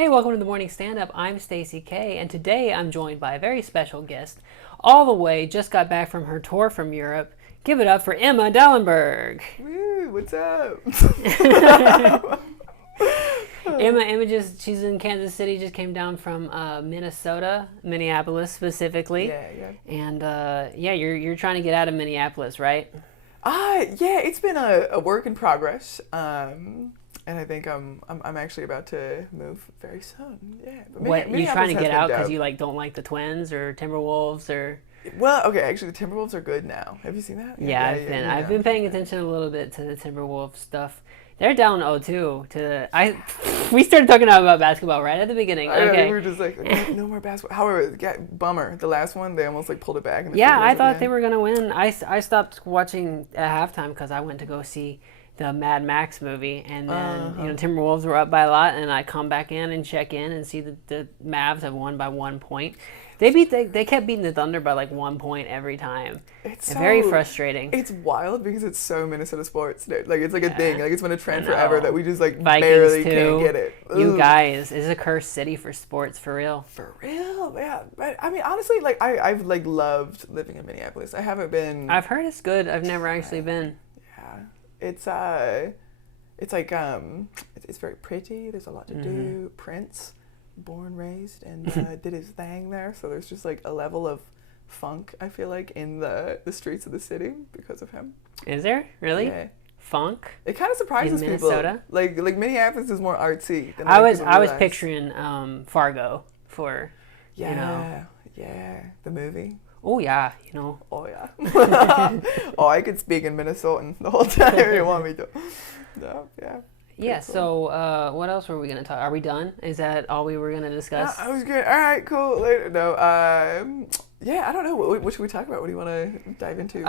Hey, welcome to the morning stand-up. I'm Stacy K, and today I'm joined by a very special guest. All the way, just got back from her tour from Europe. Give it up for Emma Dalenberg. Woo, what's up? She's in Kansas City, just came down from Minnesota, Minneapolis specifically. Yeah. And you're trying to get out of Minneapolis, right? Yeah, it's been a work in progress. And I think I'm actually about to move very soon. Yeah. But What you trying to get out because dope. you don't like the Twins or Timberwolves or? Well, okay, actually the Timberwolves are good now. Have you seen that? Yeah, I've been paying attention a little bit to the Timberwolves stuff. They're down 0-2 we started talking about basketball right at the beginning. Okay. We were just like, no more basketball. However, bummer. The last one, they almost pulled it back. I thought they were gonna win. I stopped watching at halftime because I went to go see the Mad Max movie, and then Timberwolves were up by a lot, and I come back in and check in and see that the Mavs have won by 1 point. They kept beating the Thunder by 1 point every time. It's very frustrating. It's wild because it's so Minnesota sports. It's a thing. It's been a trend forever that we just Vikings barely too. Can't get it. You guys, it's a cursed city for sports, for real. For real, yeah. But I mean, honestly, I've loved living in Minneapolis. I haven't been. I've heard it's good. I've never actually been. Yeah, it's very pretty. There's a lot to do. Prince, born, raised, and did his thing there. So there's just a level of funk, I feel like, in the streets of the city because of him. Is there really? Yeah. Funk? It kind of surprises in Minnesota? people. Like Minneapolis is more artsy than I was picturing Fargo for yeah the movie. Oh yeah, Oh yeah. Oh, I could speak in Minnesotan the whole time if you want me to. No, yeah. Yeah, cool. So what else were we going to talk? Are we done? Is that all we were going to discuss? I was good. All right, cool. Later. No, yeah, I don't know. What should we talk about? What do you want to dive into?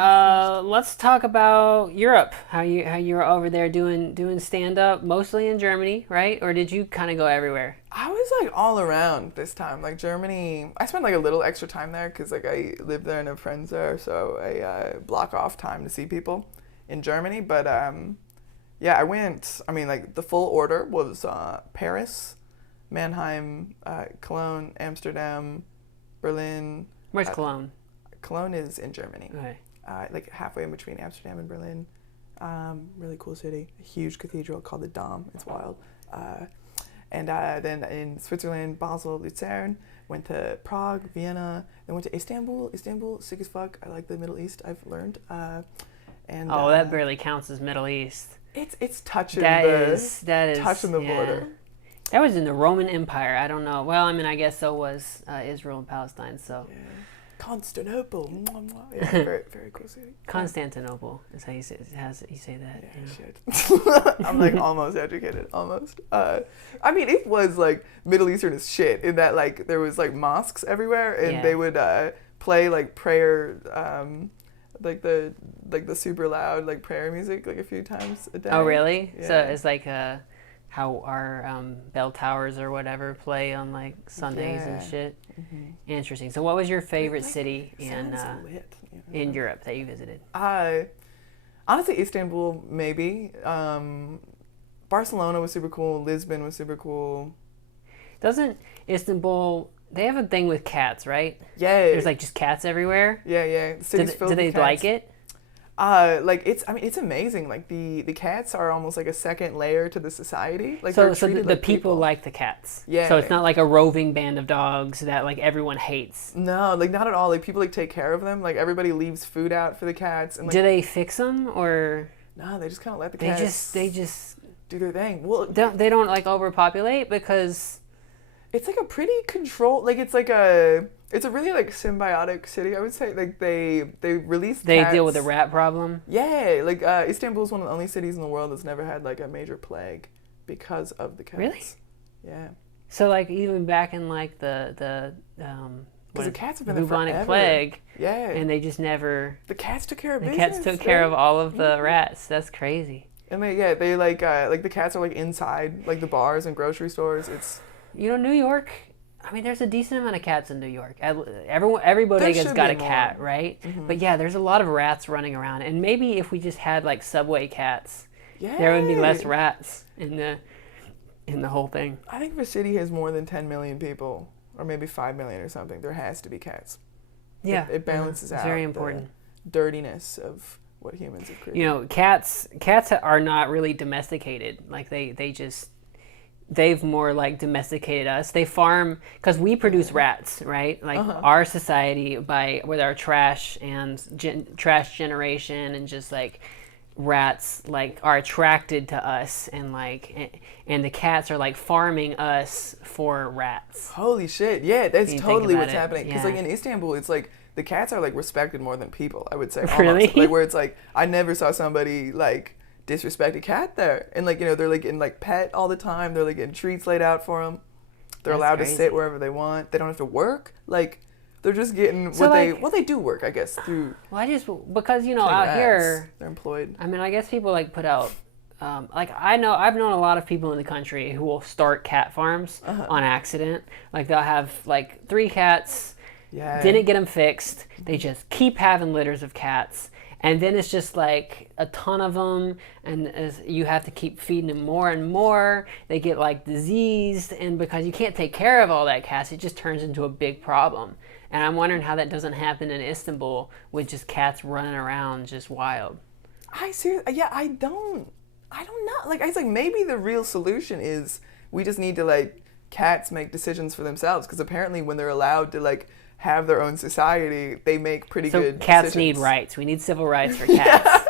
Let's talk about Europe. How you were over there doing stand up, mostly in Germany, right? Or did you kind of go everywhere? I was all around this time. Germany, I spent a little extra time there because I live there and have friends there, so I block off time to see people in Germany. But yeah, I went. I mean, the full order was Paris, Mannheim, Cologne, Amsterdam, Berlin. Where's Cologne? Cologne is in Germany. Okay. Halfway in between Amsterdam and Berlin. Really cool city. A huge cathedral called the Dom. It's wild. And then in Switzerland, Basel, Lucerne. Went to Prague, Vienna. Then went to Istanbul. Istanbul, sick as fuck. I like the Middle East, I've learned. That barely counts as Middle East. It's touching touching the border. That was in the Roman Empire. I don't know. Well, I mean, I guess so was Israel and Palestine. So. Yeah. Constantinople. Yeah, very, very cool city. Constantinople is how you say that. Yeah, shit. I'm almost educated. Almost. I mean, it was Middle Eastern as shit in that there was mosques everywhere and they would play prayer the super loud prayer music a few times a day. Oh really? Yeah. So it's how our bell towers or whatever play on Sundays and shit. Mm-hmm. Interesting. So what was your favorite city in Europe that you visited? Honestly, Istanbul maybe. Barcelona was super cool. Lisbon was super cool. Doesn't Istanbul? They have a thing with cats, right? Yeah. There's just cats everywhere. Yeah. The city's filled do they with cats. like it? It's amazing. The cats are almost a second layer to the society. So the people like the cats. Yeah. So it's not a roving band of dogs that everyone hates. No, not at all. People take care of them. Everybody leaves food out for the cats. And do they fix them or? No, they just kind of let the cats. They just do their thing. Well, they don't overpopulate because. It's a pretty controlled. It's a really symbiotic city, I would say. They release cats. They deal with the rat problem. Yeah, Istanbul is one of the only cities in the world that's never had a major plague because of the cats. Really? Yeah. So even back in the the cats have been there bubonic forever. plague. Yeah. And they just never. The cats took care of business. business. The cats took care of all of the rats. That's crazy. And they the cats are inside the bars and grocery stores. It's. New York. I mean, there's a decent amount of cats in New York. Every bodega's got a cat, right? Mm-hmm. But yeah, there's a lot of rats running around. And maybe if we just had subway cats, there would be less rats in in the whole thing. I think if a city has more than 10 million people, or maybe 5 million or something, there has to be cats. Yeah. It balances out very important. the dirtiness of what humans have created. You know, cats are not really domesticated. Like they've more like domesticated us. They farm because we produce rats, right? Like our society with our trash and trash generation and just like rats like are attracted to us and the cats are like farming us for rats. Holy shit! Yeah, that's totally what's it. happening. Because like in Istanbul, it's like the cats are like respected more than people. I would say. Almost. Really? Like where it's like I never saw somebody like disrespect a cat there, and like they're like in like pet all the time. They're like getting treats laid out for them. They're allowed to sit wherever they want. They don't have to work. Like they're just getting they do work, I guess, through. Well, because out here they're employed. I mean, I guess people like put out. I've known a lot of people in the country who will start cat farms on accident. Like they'll have like 3 cats. Yeah. Didn't get them fixed. They just keep having litters of cats. And then it's just like a ton of them, and as you have to keep feeding them more and more. They get like diseased, and because you can't take care of all that cats, it just turns into a big problem. And I'm wondering how that doesn't happen in Istanbul with just cats running around just wild. I don't know. Like I was like maybe the real solution is we just need to like cats make decisions for themselves, because apparently when they're allowed to like have their own society, they make pretty good cats decisions. need rights. We need civil rights for cats.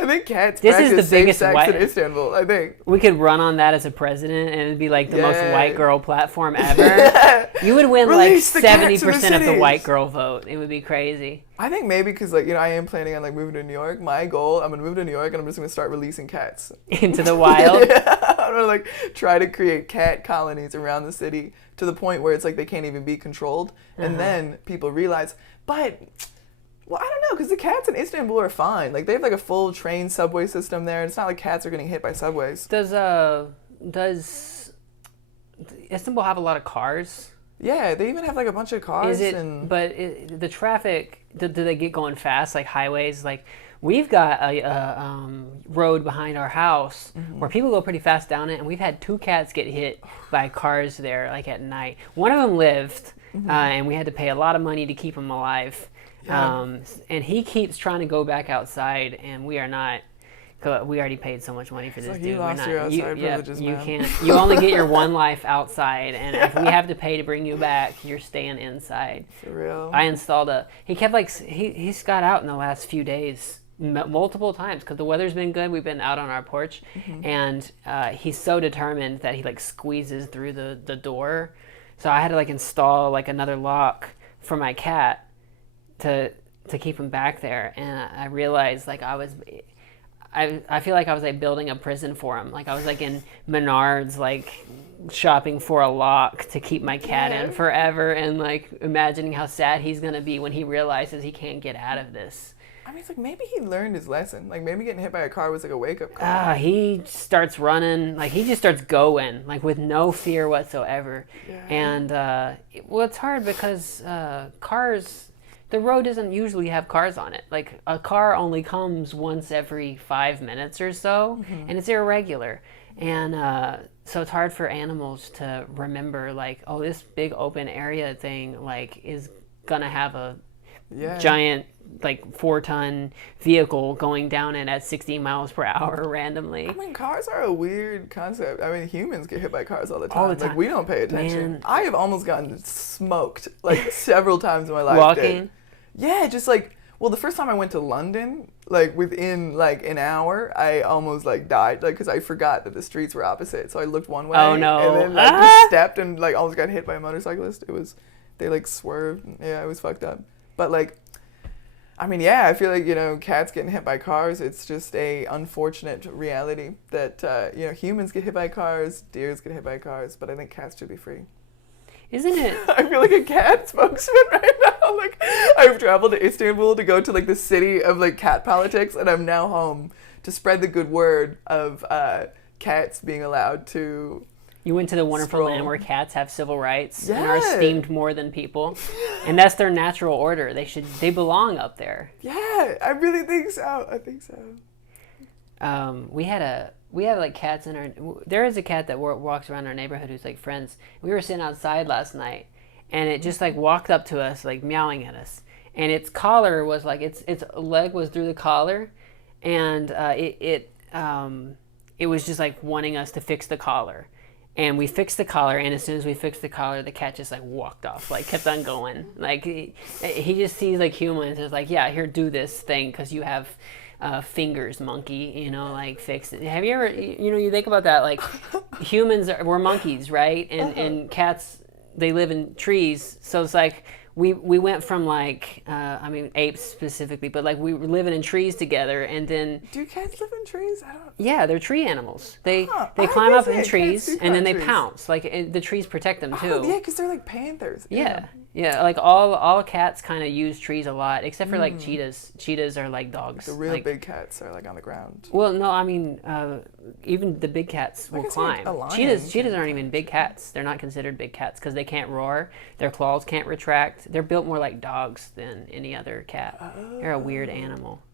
I think cats This practice is the biggest safe sex in Istanbul, I think. We could run on that as a president, and it'd be like the most white girl platform ever. You would win Release like 70% of the white girl vote. It would be crazy. I think maybe because like I am planning on like moving to New York. My goal, I'm gonna move to New York, and I'm just gonna start releasing cats into the wild. Yeah, I'm gonna like try to create cat colonies around the city to the point where it's like they can't even be controlled, and then people realize, but. Well, I don't know, because the cats in Istanbul are fine. Like, they have, like, a full train subway system there. It's not like cats are getting hit by subways. Does Istanbul have a lot of cars? Yeah, they even have, like, a bunch of cars. The traffic, do they get going fast, like highways? Like, we've got a road behind our house where people go pretty fast down it, and we've had 2 cats get hit by cars there, like, at night. One of them lived, and we had to pay a lot of money to keep him alive. Yeah. And he keeps trying to go back outside, and we are not. We already paid so much money for this dude. You lost your outside privileges, man. You can't. You only get your one life outside, and if we have to pay to bring you back, you're staying inside. For real. I installed He kept he's got out in the last few days multiple times because the weather's been good. We've been out on our porch, and he's so determined that he like squeezes through the door. So I had to like install like another lock for my cat to keep him back there, and I realized like I feel like I was like building a prison for him. Like I was like in Menards, like shopping for a lock to keep my cat in forever, and like imagining how sad he's gonna be when he realizes he can't get out of this. I mean, it's like maybe he learned his lesson. Like maybe getting hit by a car was like a wake up call. He starts running, like he just starts going, like with no fear whatsoever. Yeah. And it's hard because cars. The road doesn't usually have cars on it. Like, a car only comes once every 5 minutes or so, and it's irregular. And so it's hard for animals to remember, like, oh, this big open area thing, like, is going to have a giant, like, 4-ton vehicle going down it at 60 miles per hour randomly. I mean, cars are a weird concept. I mean, humans get hit by cars all the time. Like, we don't pay attention. Man. I have almost gotten smoked, like, several times in my life. Walking? Yeah, just like, well, the first time I went to London, like within like an hour, I almost like died, like because I forgot that the streets were opposite. So I looked one way, and then like just stepped and like almost got hit by a motorcyclist. They like swerved. Yeah, it was fucked up. But like, I mean, yeah, I feel like cats getting hit by cars. It's just a unfortunate reality that humans get hit by cars, deers get hit by cars, but I think cats should be free. Isn't it? I feel like a cat spokesman right now. Like, I've traveled to Istanbul to go to like the city of like cat politics, and I'm now home to spread the good word of cats being allowed to. You went to the wonderful land where cats have civil rights and are esteemed more than people, and that's their natural order. They belong up there. Yeah, I really think so. I think so. We had we have like cats in our. There is a cat that walks around our neighborhood who's like friends. We were sitting outside last night, and it just like walked up to us, like meowing at us. And its collar was like its leg was through the collar, and it was just like wanting us to fix the collar. And we fixed the collar, and as soon as we fixed the collar, the cat just like walked off, like kept on going. Like he just sees like humans as like, yeah, here, do this thing because you have fingers, monkey. You know, like fix it. Have you ever, you think about that? Like we're monkeys, right? And cats, they live in trees, so it's like we went from like apes specifically, but like we were living in trees together, and then do cats live in trees? I don't. Yeah, they're tree animals. They climb up in trees and then they pounce. Like the trees protect them too. Yeah, because they're like panthers. Yeah. Like all cats kind of use trees a lot, except for like cheetahs. Cheetahs are like dogs. The real big cats are like on the ground. Well, no, I mean even the big cats will climb. Cheetahs aren't even big cats. They're not considered big cats because they can't roar. Their claws can't retract. They're built more like dogs than any other cat. They're a weird animal.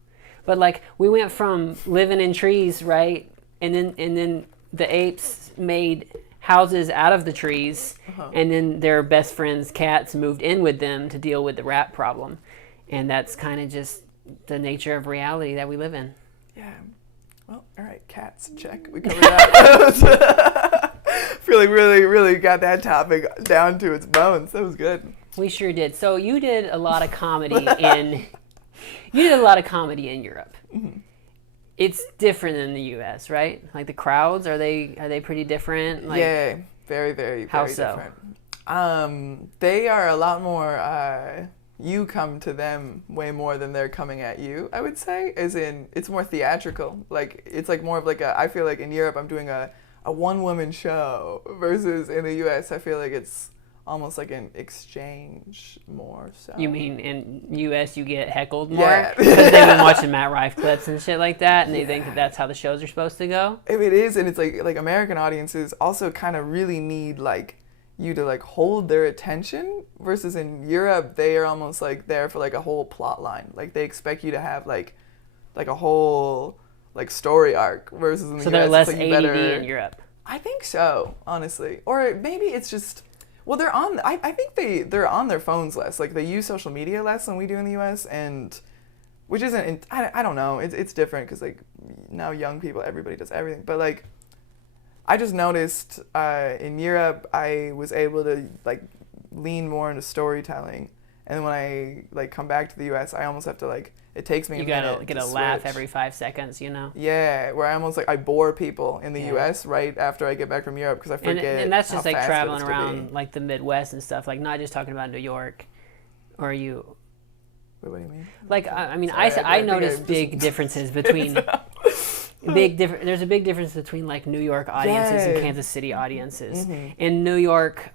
But like we went from living in trees, right, and then the apes made houses out of the trees, and then their best friends' cats moved in with them to deal with the rat problem, and that's kind of just the nature of reality that we live in. Yeah. Well, all right, cats, check. We covered that. I feel like really got that topic down to its bones. That was good. We sure did. So you did a lot of comedy in Europe. Mm-hmm. It's different than the U.S., right? Like the crowds, are they pretty different? Like, yeah, very, very, how very so? different. They are a lot more. You come to them way more than they're coming at you, I would say. As in, it's more theatrical. Like it's like more of like I feel like in Europe I'm doing a one-woman show versus in the U.S. I feel like it's almost like an exchange more so. You mean in U.S. you get heckled more? Yeah. Because they've been watching Matt Rife clips and shit like that, and they think that that's how the shows are supposed to go? It is, and it's like American audiences also kind of really need like you to like hold their attention, versus in Europe they are almost like there for like a whole plot line. Like they expect you to have like a whole like story arc, versus in the US. So they're less like ADD in Europe? I think so, honestly. Or maybe it's just... Well, they're on. I think they're on their phones less. Like they use social media less than we do in the U.S. and which isn't. I don't know. It's different because like now young people, everybody does everything. But like I just noticed in Europe, I was able to like lean more into storytelling, and when I like come back to the U.S., I almost have to like. It takes me. You gotta get a laugh every 5 seconds, you know. Yeah, where I almost like I bore people in the U.S. right after I get back from Europe because I forget. And that's just like traveling around like the Midwest and stuff. Like not just talking about New York, or you. Wait, what do you mean? Like I mean, sorry, I noticed big differences between. There's a big difference between like New York audiences and Kansas City audiences. Mm-hmm. In New York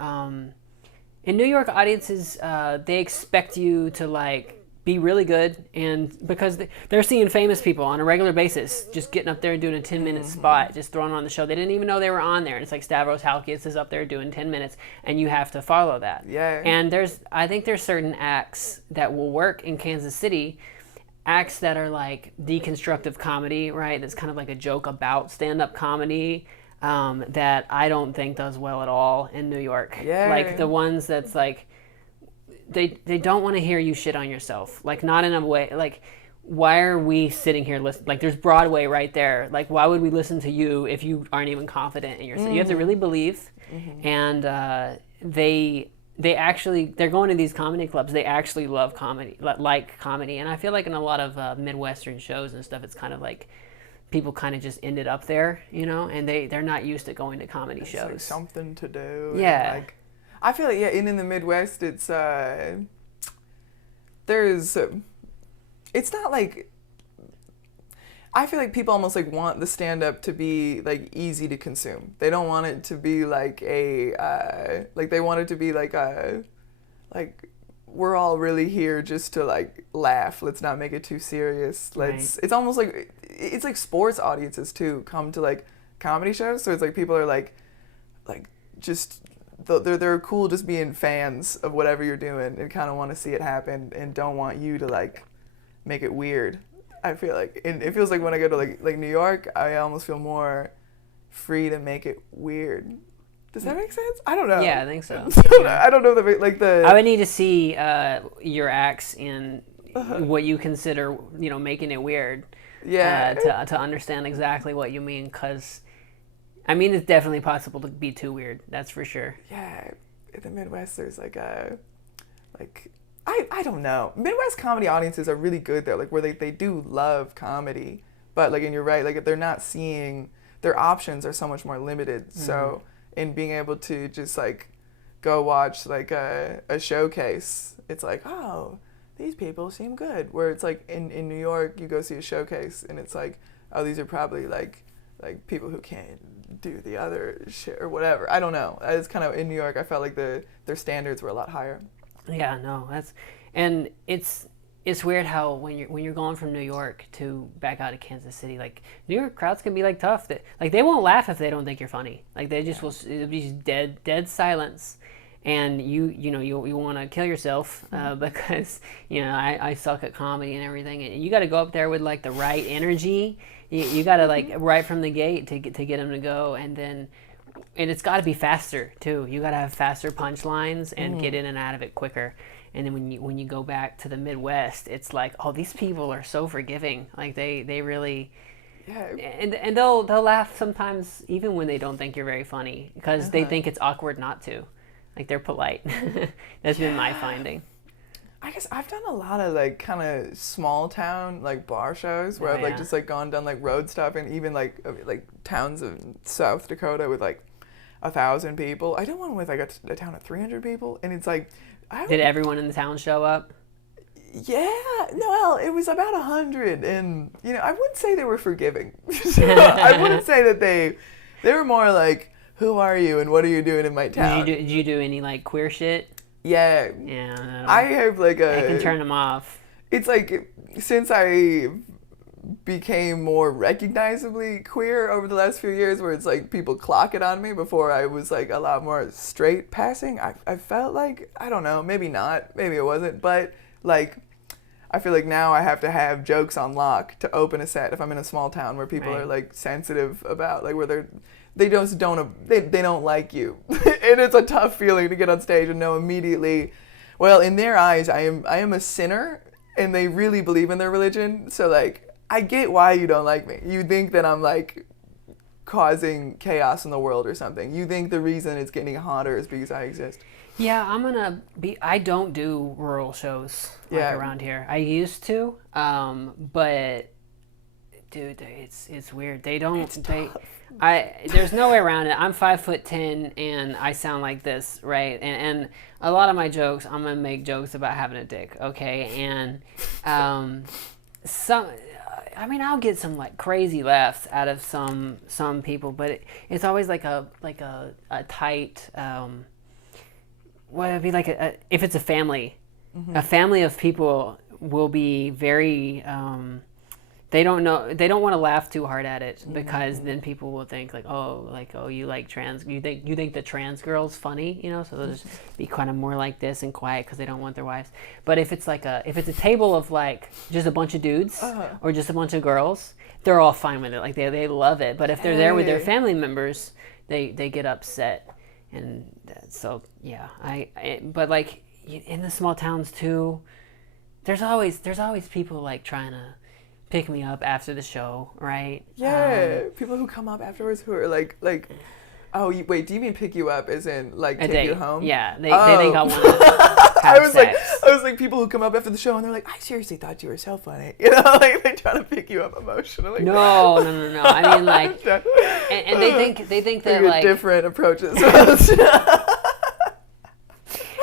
audiences, they expect you to like. Be really good, and because they're seeing famous people on a regular basis just getting up there and doing a 10-minute spot, just throwing on the show. They didn't even know they were on there, and it's like Stavros Halkias is up there doing 10 minutes, and you have to follow that. Yeah. And I think there's certain acts that will work in Kansas City, acts that are like deconstructive comedy, right? That's kind of like a joke about stand-up comedy, that I don't think does well at all in New York. Yeah. Like the ones that's like, They don't want to hear you shit on yourself. Like, not in a way, like, why are we sitting here listening? Like, there's Broadway right there. Like, why would we listen to you if you aren't even confident in yourself? Mm-hmm. You have to really believe. Mm-hmm. And they're going to these comedy clubs. They actually love comedy, like comedy. And I feel like in a lot of Midwestern shows and stuff, it's kind of like people kind of just ended up there, you know? And they're not used to going to comedy shows. Like something to do. Yeah. And like, I feel like, yeah, in the Midwest, it's, it's not like, I feel like people almost like want the stand-up to be like easy to consume. They don't want it to be like they want it to be like we're all really here just to like laugh. Let's not make it too serious. It's almost like, it's like sports audiences too come to like comedy shows. So it's like people are like just... They're cool just being fans of whatever you're doing and kind of want to see it happen and don't want you to like make it weird. I feel like it feels like when I go to like New York, I almost feel more free to make it weird. Does that make sense? I don't know. Yeah, I think so. I don't know the. I would need to see your acts in what you consider, making it weird. Yeah. To understand exactly what you mean, because, I mean, it's definitely possible to be too weird. That's for sure. Yeah, in the Midwest, there's I don't know. Midwest comedy audiences are really good though, like where they do love comedy, but like, and you're right, like they're not seeing, their options are so much more limited. So in being able to just like go watch like a showcase, it's like, oh, these people seem good. Where it's like in New York, you go see a showcase and it's like, oh, these are probably like people who can't do the other shit or whatever. I don't know. It's kind of, in New York, I felt like their standards were a lot higher. Yeah, no, it's weird how when you're going from New York to back out of Kansas City, like New York crowds can be like tough. Like they won't laugh if they don't think you're funny. Like they just will. It'll be dead silence, and you want to kill yourself because I suck at comedy and everything. And you got to go up there with like the right energy. You got to like right from the gate to get them to go, and it's got to be faster too. You got to have faster punchlines and get in and out of it quicker. And then when you go back to the Midwest, it's like, oh, these people are so forgiving. Like they really, and they'll laugh sometimes even when they don't think you're very funny because they think it's awkward not to. Like they're polite. That's been my finding. I guess I've done a lot of like kind of small town like bar shows where I've like just like gone down like road stuff, and even like towns of South Dakota with like 1,000 people. I did one with like a town of 300 people, and it's like, did everyone in the town show up? Yeah, no, well, it was about 100, and I wouldn't say they were forgiving. I wouldn't say that they were more like, who are you and what are you doing in my town? Did you do any like queer shit? Yeah. Yeah. I have like I can turn them off. It's like, since I became more recognizably queer over the last few years, where it's like people clock it on me. Before I was like a lot more straight passing. I felt like, I don't know, maybe not, maybe it wasn't, but like I feel like now I have to have jokes on lock to open a set if I'm in a small town where people are like sensitive about like where they don't like you. And it's a tough feeling to get on stage and know immediately, well, in their eyes I am a sinner and they really believe in their religion, so like I get why you don't like me. You think that I'm like causing chaos in the world or something. You think the reason it's getting hotter is because I exist. Yeah, I don't do rural shows around here. I used to, but dude, it's weird. They don't, there's no way around it. I'm 5'10" and I sound like this, right? And a lot of my jokes, I'm gonna make jokes about having a dick, okay? And I'll get some like crazy laughs out of some people, but it's always like a tight, what would it be like if it's a family, a family of people will be very, they don't want to laugh too hard at it because then people will think like, oh, you like trans, you think the trans girl's funny, so they'll just be kind of more like this and quiet because they don't want their wives. But if it's a table of like just a bunch of dudes or just a bunch of girls, they're all fine with it. Like they love it. But if they're there with their family members, they get upset. And so yeah, but like in the small towns too, there's always people like trying to pick me up after the show, right? Yeah, people who come up afterwards who are like, oh, wait, do you mean pick you up as in like take you home? Yeah, they think I want to have sex. I was like, people who come up after the show and they're like, I seriously thought you were so funny. Like they're trying to pick you up emotionally. No. I mean, like, and they think that like different approaches.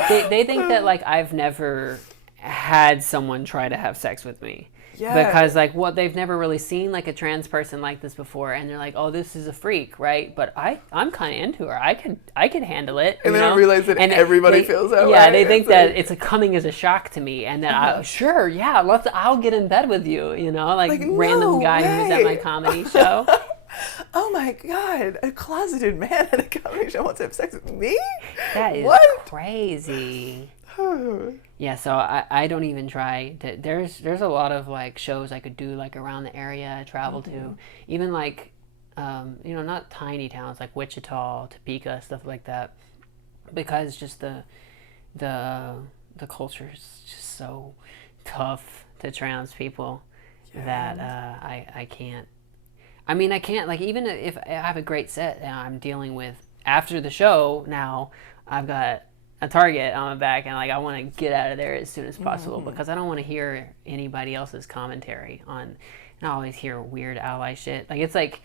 they think that like I've never had someone try to have sex with me. Yeah. Because like they've never really seen like a trans person like this before, and they're like, oh, this is a freak, right? But I'm kind of into her. I could handle it. And they don't realize that everybody feels that way. Yeah, they think that it's coming as a shock to me, and that I'll get in bed with you, like random guy who's at my comedy show. Oh my God, a closeted man at a comedy show wants to have sex with me? That is crazy. Yeah, so I don't even try to, there's a lot of like shows I could do like around the area I travel to, even like not tiny towns like Wichita, Topeka, stuff like that, because just the culture is just so tough to trans people that I can't. I mean, I can't, like, even if I have a great set and I'm dealing with, after the show now, I've got a target on my back and, like, I want to get out of there as soon as possible because I don't want to hear anybody else's commentary on, and I always hear weird ally shit. Like, it's like,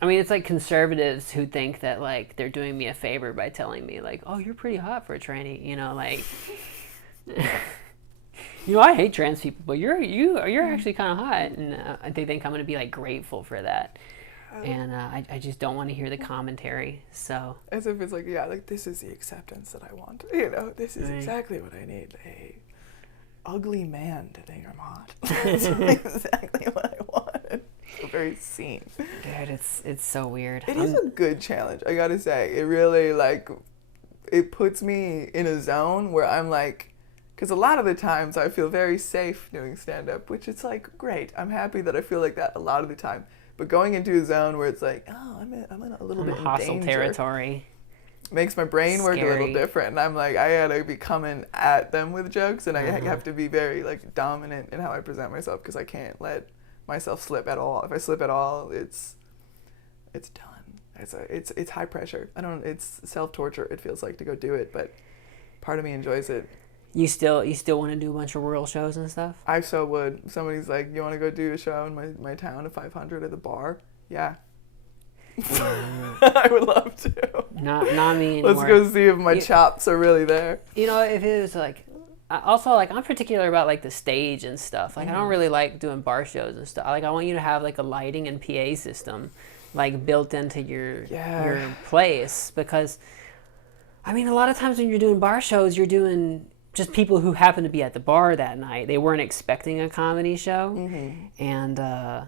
it's like conservatives who think that, like, they're doing me a favor by telling me, like, oh, you're pretty hot for a tranny, like... I hate trans people, but you're actually kind of hot, and they think I'm gonna be like grateful for that, and I just don't want to hear the commentary. So as if it's like, like this is the acceptance that I want. This is exactly what I need. A ugly man to think I'm hot. That's exactly what I wanted. So very seen. Dude, it's so weird. It is a good challenge, I gotta say. It really it puts me in a zone where I'm like. Because a lot of the times I feel very safe doing stand-up, which it's like, great. I'm happy that I feel like that a lot of the time. But going into a zone where it's like, oh, I'm in a little bit in hostile danger, territory. Makes my brain work Scary. a little different. And I'm like, I gotta be coming at them with jokes, and I have to be very like dominant in how I present myself because I can't let myself slip at all. If I slip at all, it's done. It's high pressure. It's self-torture. It feels like to go do it, but part of me enjoys it. You still want to do a bunch of rural shows and stuff? I so would. Somebody's like, you want to go do a show in my town at 500 at the bar? Yeah. I would love to. Not me anymore. Let's go see if my chops are really there. If it was like... Also, like, I'm particular about, like, the stage and stuff. Like, I don't really like doing bar shows and stuff. Like, I want you to have, like, a lighting and PA system, like, built into your place. Because, a lot of times when you're doing bar shows, you're doing... just people who happen to be at the bar that night. They weren't expecting a comedy show, and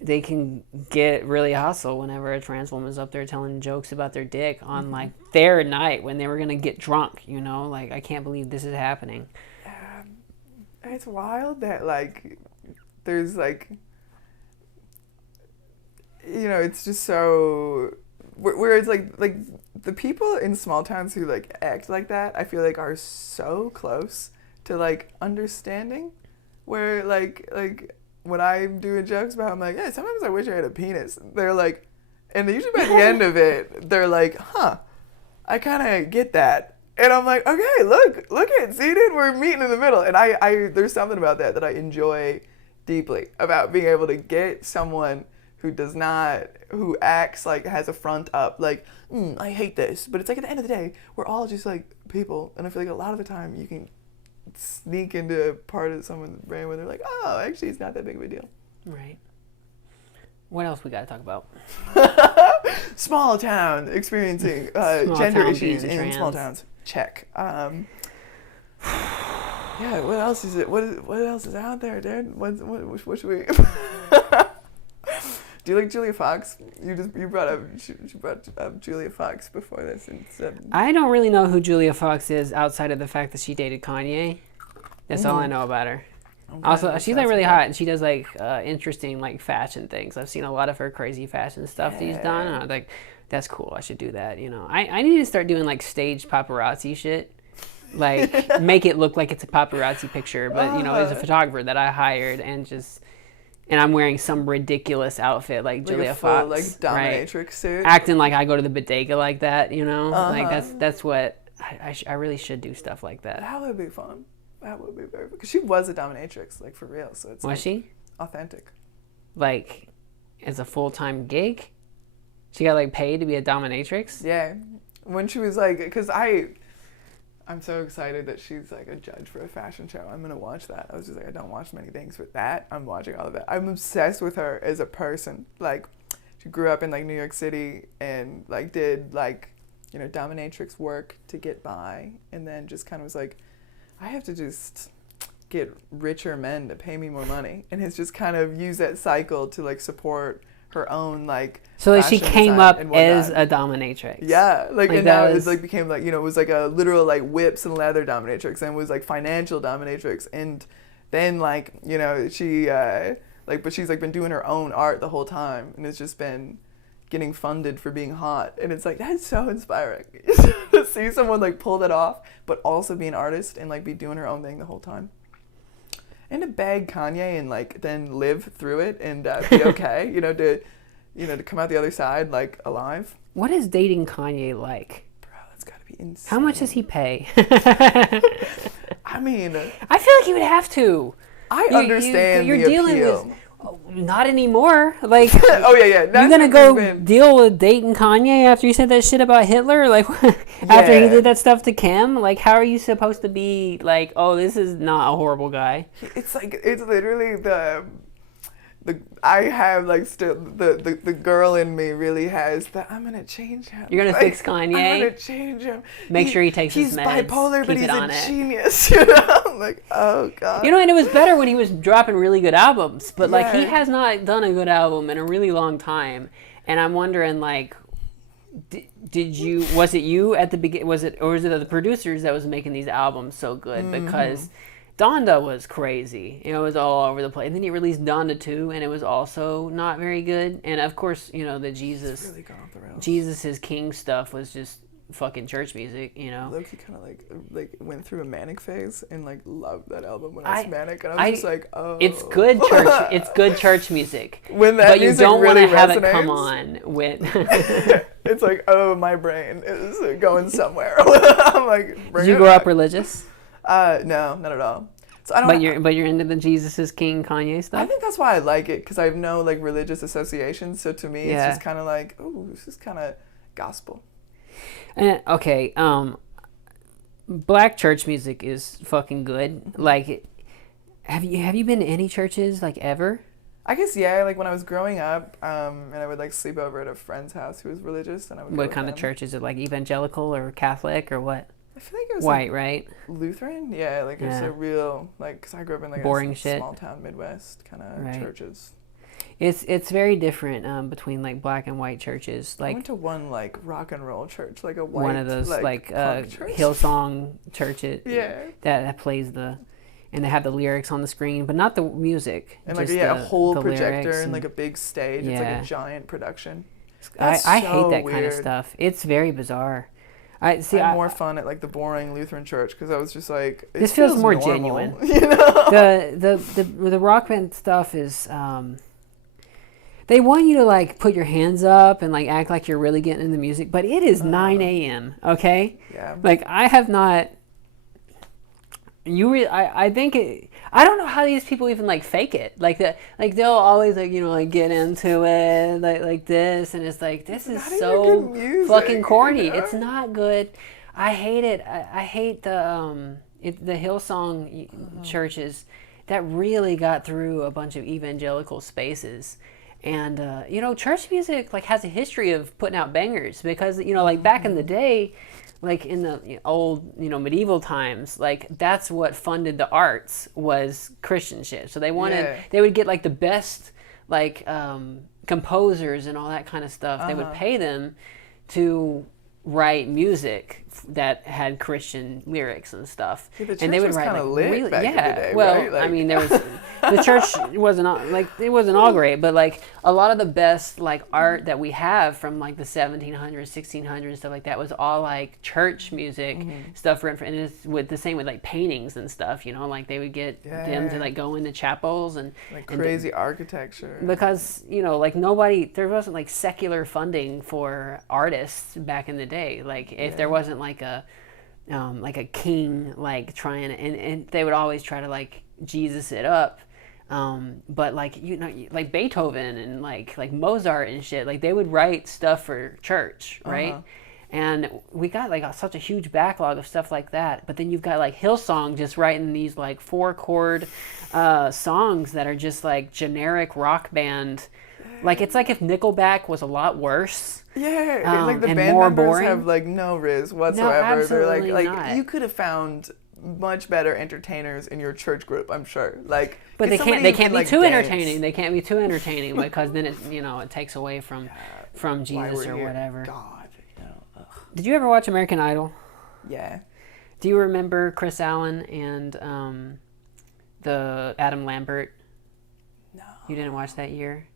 they can get really hostile whenever a trans woman's up there telling jokes about their dick on like their night when they were gonna get drunk. Like, I can't believe this is happening. It's wild that like there's like it's just so. Where it's like the people in small towns who like act like that, I feel like are so close to like understanding. Where like when I'm doing jokes about, I'm like, yeah, sometimes I wish I had a penis. They're like, and usually by the end of it, they're like, huh, I kind of get that. And I'm like, okay, look at, see, dude, we're meeting in the middle. And I there's something about that I enjoy deeply about being able to get someone who acts like has a front up, like, I hate this. But it's like at the end of the day, we're all just like people. And I feel like a lot of the time you can sneak into a part of someone's brain where they're like, oh, actually it's not that big of a deal. Right. What else we got to talk about? Small town experiencing gender issues in small towns. Check. Yeah, what else is it? What else is out there, dude? What should we... Do you like Julia Fox? You brought up Julia Fox before this. I don't really know who Julia Fox is outside of the fact that she dated Kanye. That's all I know about her. Also, she's like really hot, and she does like interesting like fashion things. I've seen a lot of her crazy fashion stuff she's done, and I was like, that's cool. I should do that. I need to start doing like staged paparazzi shit. Like make it look like it's a paparazzi picture, but it's a photographer that I hired and I'm wearing some ridiculous outfit like Julia a full, Fox, like dominatrix suit, acting like I go to the bodega like that, like that's what I really should do, stuff like that. That would be fun. That would be very fun because she was a dominatrix, like for real. So it's was she authentic? Like as a full-time gig, she got like paid to be a dominatrix. Yeah, when she was like, because I'm so excited that she's like a judge for a fashion show. I'm gonna watch that. I was just like, I don't watch many things, but that I'm watching all of that. I'm obsessed with her as a person. Like, she grew up in like New York City and like did like dominatrix work to get by, and then just kind of was like, I have to just get richer men to pay me more money, and has just kind of used that cycle to like support her own like. So like she came up as a dominatrix. Yeah, like and now it's like became like, you know, it was like a literal like whips and leather dominatrix, and was like financial dominatrix, and then like, you know, she like, but she's like been doing her own art the whole time, and it's just been getting funded for being hot, and it's like, that's so inspiring to see someone like pull that off, but also be an artist and like be doing her own thing the whole time, and to bag Kanye and like then live through it and be okay, to come out the other side like alive. What is dating Kanye like? Bro, that's gotta be insane. How much does he pay? I mean, I feel like he would have to. I understand you're dealing appeal. With. Not anymore. Like, oh yeah. You're gonna go deal with dating Kanye after you said that shit about Hitler? Like, after he did that stuff to Kim? Like, how are you supposed to be like, oh, this is not a horrible guy? It's like, it's literally I have like still the girl in me really has the, I'm gonna change him. You're gonna fix Kanye. I'm gonna change him. Make sure he takes his meds. He's bipolar, but he's a genius. Like, oh god. And it was better when he was dropping really good albums, but like he has not done a good album in a really long time, and I'm wondering like, was it you at the beginning? Was it the producers that was making these albums so good? Because Donda was crazy. It was all over the place. And then he released Donda 2, and it was also not very good. And of course, the Jesus, really gone off the rails. Jesus is King stuff was just fucking church music, Loki kind of like went through a manic phase and like loved that album when I was manic, and I was just like, oh. It's good church. It's good church music. When that but you don't really want to have resonates, it come on with. It's like, oh, my brain is going somewhere. I'm like, did you grow up religious? No, not at all. So I don't. But you're into the Jesus is King Kanye stuff. I think that's why I like it, because I have no like religious associations. So to me, it's just kind of like, ooh, this is kind of gospel. Okay, black church music is fucking good. Like, have you been to any churches like ever? I guess like when I was growing up, and I would like sleep over at a friend's house who was religious, and I would. What kind of church is it? Like evangelical or Catholic or what? I feel like it was white, like right? Lutheran, like it's a real like, because I grew up in like boring a shit. Small town Midwest kind of churches. It's very different between like black and white churches. Like I went to one like rock and roll church, like a white one of those like church. Hillsong churches. That plays and they have the lyrics on the screen, but not the music. And like a whole projector and like a big stage. It's like a giant production. I hate that kind of stuff. It's very bizarre. I had more fun at like the boring Lutheran church, because I was just like, this feels more normal, genuine. The rock band stuff is they want you to like put your hands up and like act like you're really getting into music, but it is 9 a.m. Okay, like I have not. I think I don't know how these people even like fake it, like that, like they'll always like like get into it like this, and it's like this is so music, fucking corny. It's not good. I hate it. I hate the Hillsong churches that really got through a bunch of evangelical spaces. And church music like has a history of putting out bangers, because like back in the day, like in the old medieval times, like that's what funded the arts was Christian shit. So they would get like the best like composers and all that kind of stuff. They would pay them to write music that had Christian lyrics and stuff. The and they would write like lit really, back in the day, well, right? Like... I mean, there was the church wasn't all great, but like a lot of the best like art that we have from like the 1700s, 1600s, stuff like that was all like church music stuff written for, and it's with the same with like paintings and stuff. Like they would get them to like go into chapels and like crazy architecture, because like there wasn't like secular funding for artists back in the day. Like if there wasn't like a king like trying, and they would always try to like Jesus it up, but like like Beethoven and like Mozart and shit, like they would write stuff for church, right? And we got like such a huge backlog of stuff like that. But then you've got like Hillsong just writing these like 4-chord songs that are just like generic rock band. Like it's like if Nickelback was a lot worse. Yeah, like the band more members boring. have like no riz whatsoever. No, absolutely They're like not. you could have found much better entertainers in your church group, I'm sure. Like, but they can't be like, too dance. entertaining. They can't be too entertaining because then it takes away from Jesus or whatever. God, Did you ever watch American Idol? Yeah. Do you remember Chris Allen and the Adam Lambert? No. You didn't watch that year?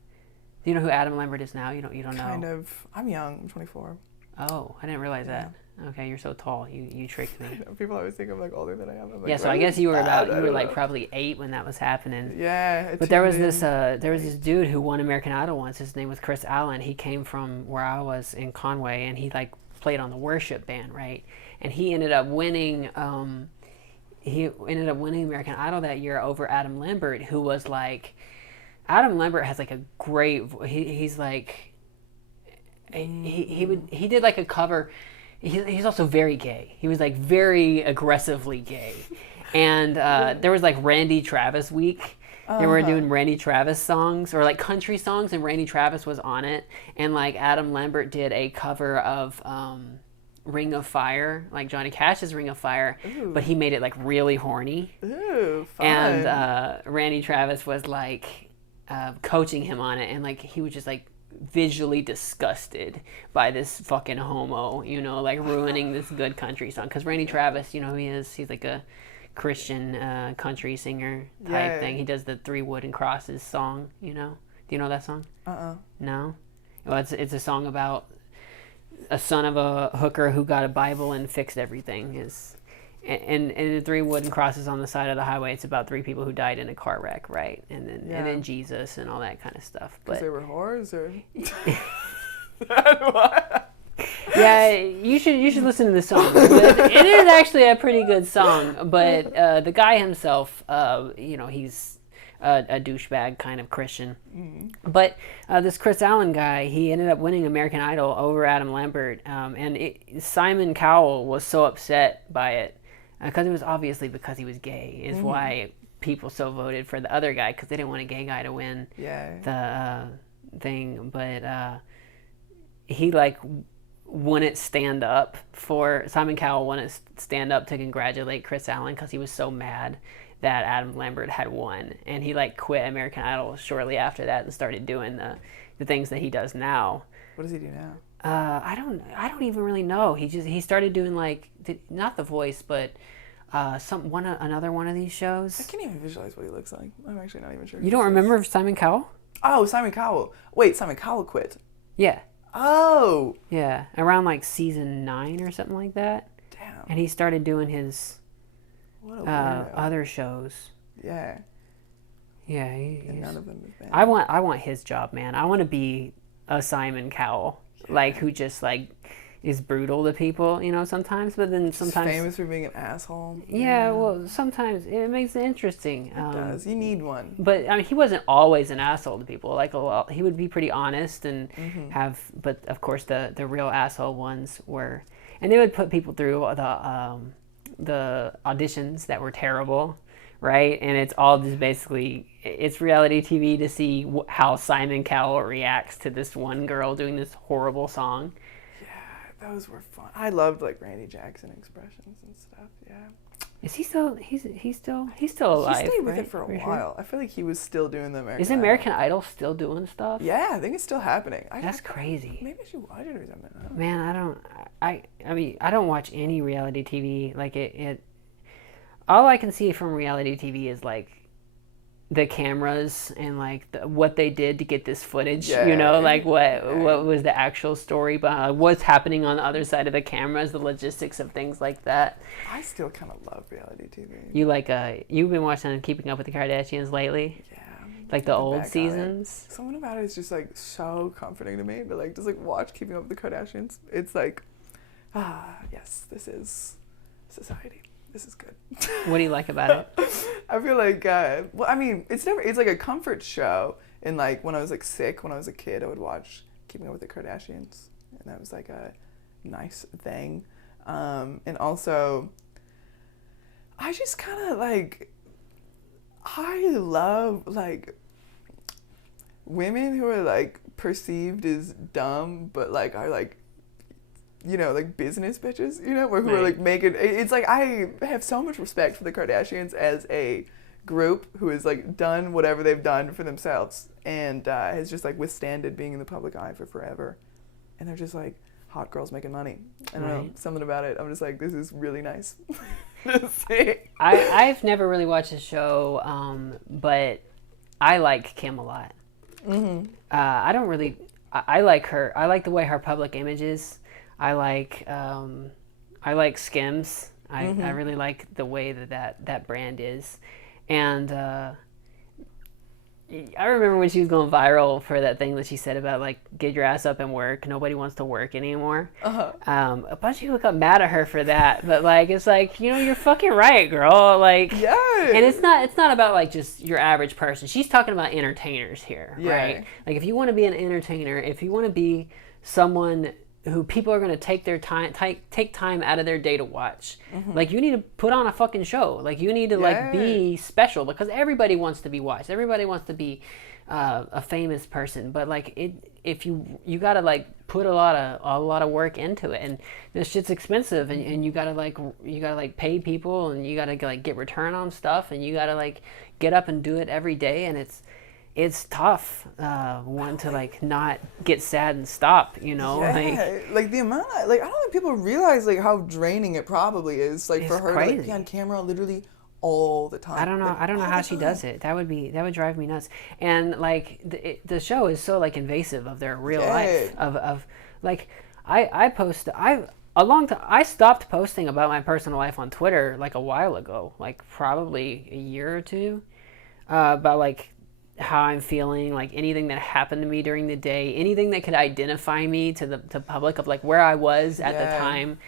Do you know who Adam Lambert is now? You don't know. Kind of. I'm young. I'm 24. Oh, I didn't realize that. Okay, you're so tall. You tricked me. I know. People always think I'm like older than I am. I'm like, yeah, so I guess you were like probably 8 when that was happening. Yeah. But there was this dude who won American Idol once. His name was Chris Allen. He came from where I was in Conway, and he like played on the worship band, right? And he ended up winning. American Idol that year over Adam Lambert, who was like. Adam Lambert has like a great. He's like. He did like a cover. He's also very gay. He was like very aggressively gay, and there was like Randy Travis week. They were doing Randy Travis songs or like country songs, and Randy Travis was on it. And like Adam Lambert did a cover of Ring of Fire, like Johnny Cash's Ring of Fire, but he made it like really horny. Ooh, fun. And Randy Travis was like coaching him on it, and like he was just like visually disgusted by this fucking homo, like ruining this good country song. Because Randy Travis, you know who he is? He's like a Christian country singer type thing. He does the 3 Wooden Crosses song, Do you know that song? No? Well, it's a song about a son of a hooker who got a Bible and fixed everything. And the 3 Wooden Crosses on the side of the highway, it's about 3 people who died in a car wreck, right? And then Jesus and all that kind of stuff. But they were whores, or yeah, you should listen to the song. But it is actually a pretty good song. But the guy himself, he's a douchebag kind of Christian. But this Chris Allen guy, he ended up winning American Idol over Adam Lambert, and Simon Cowell was so upset by it. Because it was obviously because he was gay is why people so voted for the other guy, because they didn't want a gay guy to win the thing. But he like wouldn't stand up for Simon Cowell wouldn't stand up to congratulate Chris Allen because he was so mad that Adam Lambert had won, and he like quit American Idol shortly after that and started doing the things that he does now. What does he do now? I don't even really know. He started doing like not The Voice, but another one of these shows. I can't even visualize what he looks like. I'm actually not even sure. You don't remember Simon Cowell? Oh, Simon Cowell. Wait, Simon Cowell quit. Yeah. Oh. Yeah, around like season 9 or something like that. Damn. And he started doing his other shows. Yeah. Yeah. And none of them have been. I want his job, man. I want to be a Simon Cowell. Like who just like is brutal to people, sometimes, but then sometimes he's famous for being an asshole. Yeah, well, sometimes it makes it interesting. It does. You need one. But I mean, he wasn't always an asshole to people. Like he would be pretty honest and but of course the real asshole ones were, and they would put people through the auditions that were terrible. Right, and it's all just basically it's reality TV to see how Simon Cowell reacts to this one girl doing this horrible song. Yeah, those were fun. I loved like Randy Jackson expressions and stuff. Yeah. Is he still? He's still alive. He stayed with right? it for a while. I feel like he was still doing the American. Is American Idol still doing stuff? Yeah, I think it's still happening. That's crazy. Maybe I should watch it or something. Man, I mean, I don't watch any reality TV. Like it. All I can see from reality TV is like the cameras and like what they did to get this footage. Like what was the actual story behind what's happening on the other side of the cameras, the logistics of things like that. I still kind of love reality TV. You like you've been watching Keeping Up with the Kardashians lately? Yeah. Like the old seasons? Something about it is just like so comforting to me to like just like watch Keeping Up with the Kardashians. It's like, yes, this is society. This is good. What do you like about it? I feel like, well, I mean, it's like a comfort show. And like when I was like sick, when I was a kid, I would watch Keeping Up with the Kardashians. And that was like a nice thing. And also, I just kind of like, I love like women who are like perceived as dumb, but like are like like business bitches, where who are like making, it's like I have so much respect for the Kardashians as a group who has like done whatever they've done for themselves and has just like withstanded being in the public eye for forever. And they're just like hot girls making money. I don't know, something about it. I'm just like, this is really nice to see. I've never really watched the show, but I like Kim a lot. I don't really. I like her. I like the way her public image is. I like Skims. I really like the way that brand is, and I remember when she was going viral for that thing that she said about like get your ass up and work. Nobody wants to work anymore. A bunch of people got mad at her for that, but like it's like you're fucking right, girl. Like and it's not about like just your average person. She's talking about entertainers here, right? Like if you want to be an entertainer, if you want to be someone who people are going to take time out of their day to watch. Like you need to put on a fucking show. Like you need to like be special because everybody wants to be watched. Everybody wants to be a famous person. But like if you got to like put a lot of work into it, and this shit's expensive, and you got to pay people, and you got to like get return on stuff, and you got to like get up and do it every day, and it's tough, to like not get sad and stop, like the amount of, like I don't think people realize like how draining it probably is, like for her to like, be on camera literally all the time. I don't know how she does it. That would drive me nuts. And like the show is so like invasive of their real life of like I stopped posting about my personal life on Twitter like a while ago, like probably a year or two, about like how I'm feeling, like anything that happened to me during the day, anything that could identify me to the public of like where I was at the time.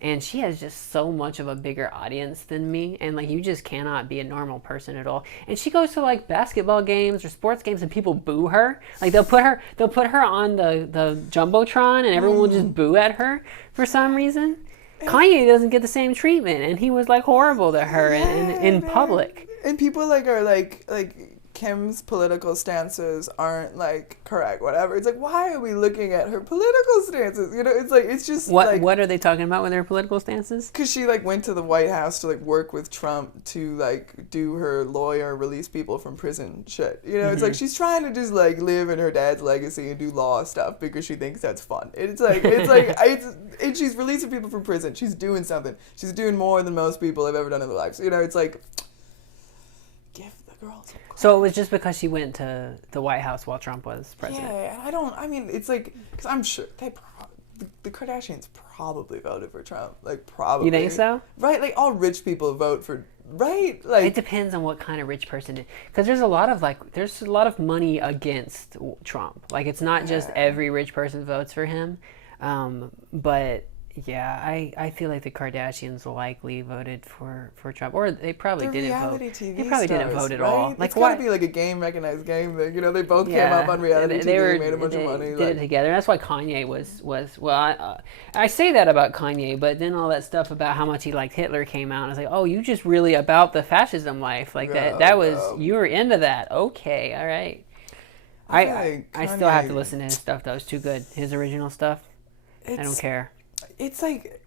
And she has just so much of a bigger audience than me, and like you just cannot be a normal person at all. And she goes to like basketball games or sports games and people boo her. Like they'll put her on the Jumbotron and everyone will just boo at her for some reason. Kanye doesn't get the same treatment, and he was like horrible to her in public. And people like are like Kim's political stances aren't like correct, whatever. It's like, why are we looking at her political stances? It's like, it's just what are they talking about with their political stances? Because she like went to the White House to like work with Trump to like do her lawyer release people from prison shit. It's like she's trying to just like live in her dad's legacy and do law stuff because she thinks that's fun. And she's releasing people from prison. She's doing something. She's doing more than most people have ever done in their lives. It's like, give the girl some. So it was just because she went to the White House while Trump was president. Yeah, and it's like, because I'm sure the Kardashians probably voted for Trump. Like, probably. You think so? Right? Like, all rich people vote for, right? Like, it depends on what kind of rich person. Because there's a lot of money against Trump. Like, it's not just every rich person votes for him. But yeah, I feel like the Kardashians likely voted for Trump, or they probably didn't vote. TV didn't vote at all. Like, it's gotta be like a game, recognized game thing. They both came up on reality TV, made a bunch of money. Did it together. And that's why Kanye was well. I say that about Kanye, but then all that stuff about how much he liked Hitler came out. And I was like, oh, you just really about the fascism life, like you were into that. Okay, all right. I still have to listen to his stuff though. It's too good. His original stuff. I don't care. It's like,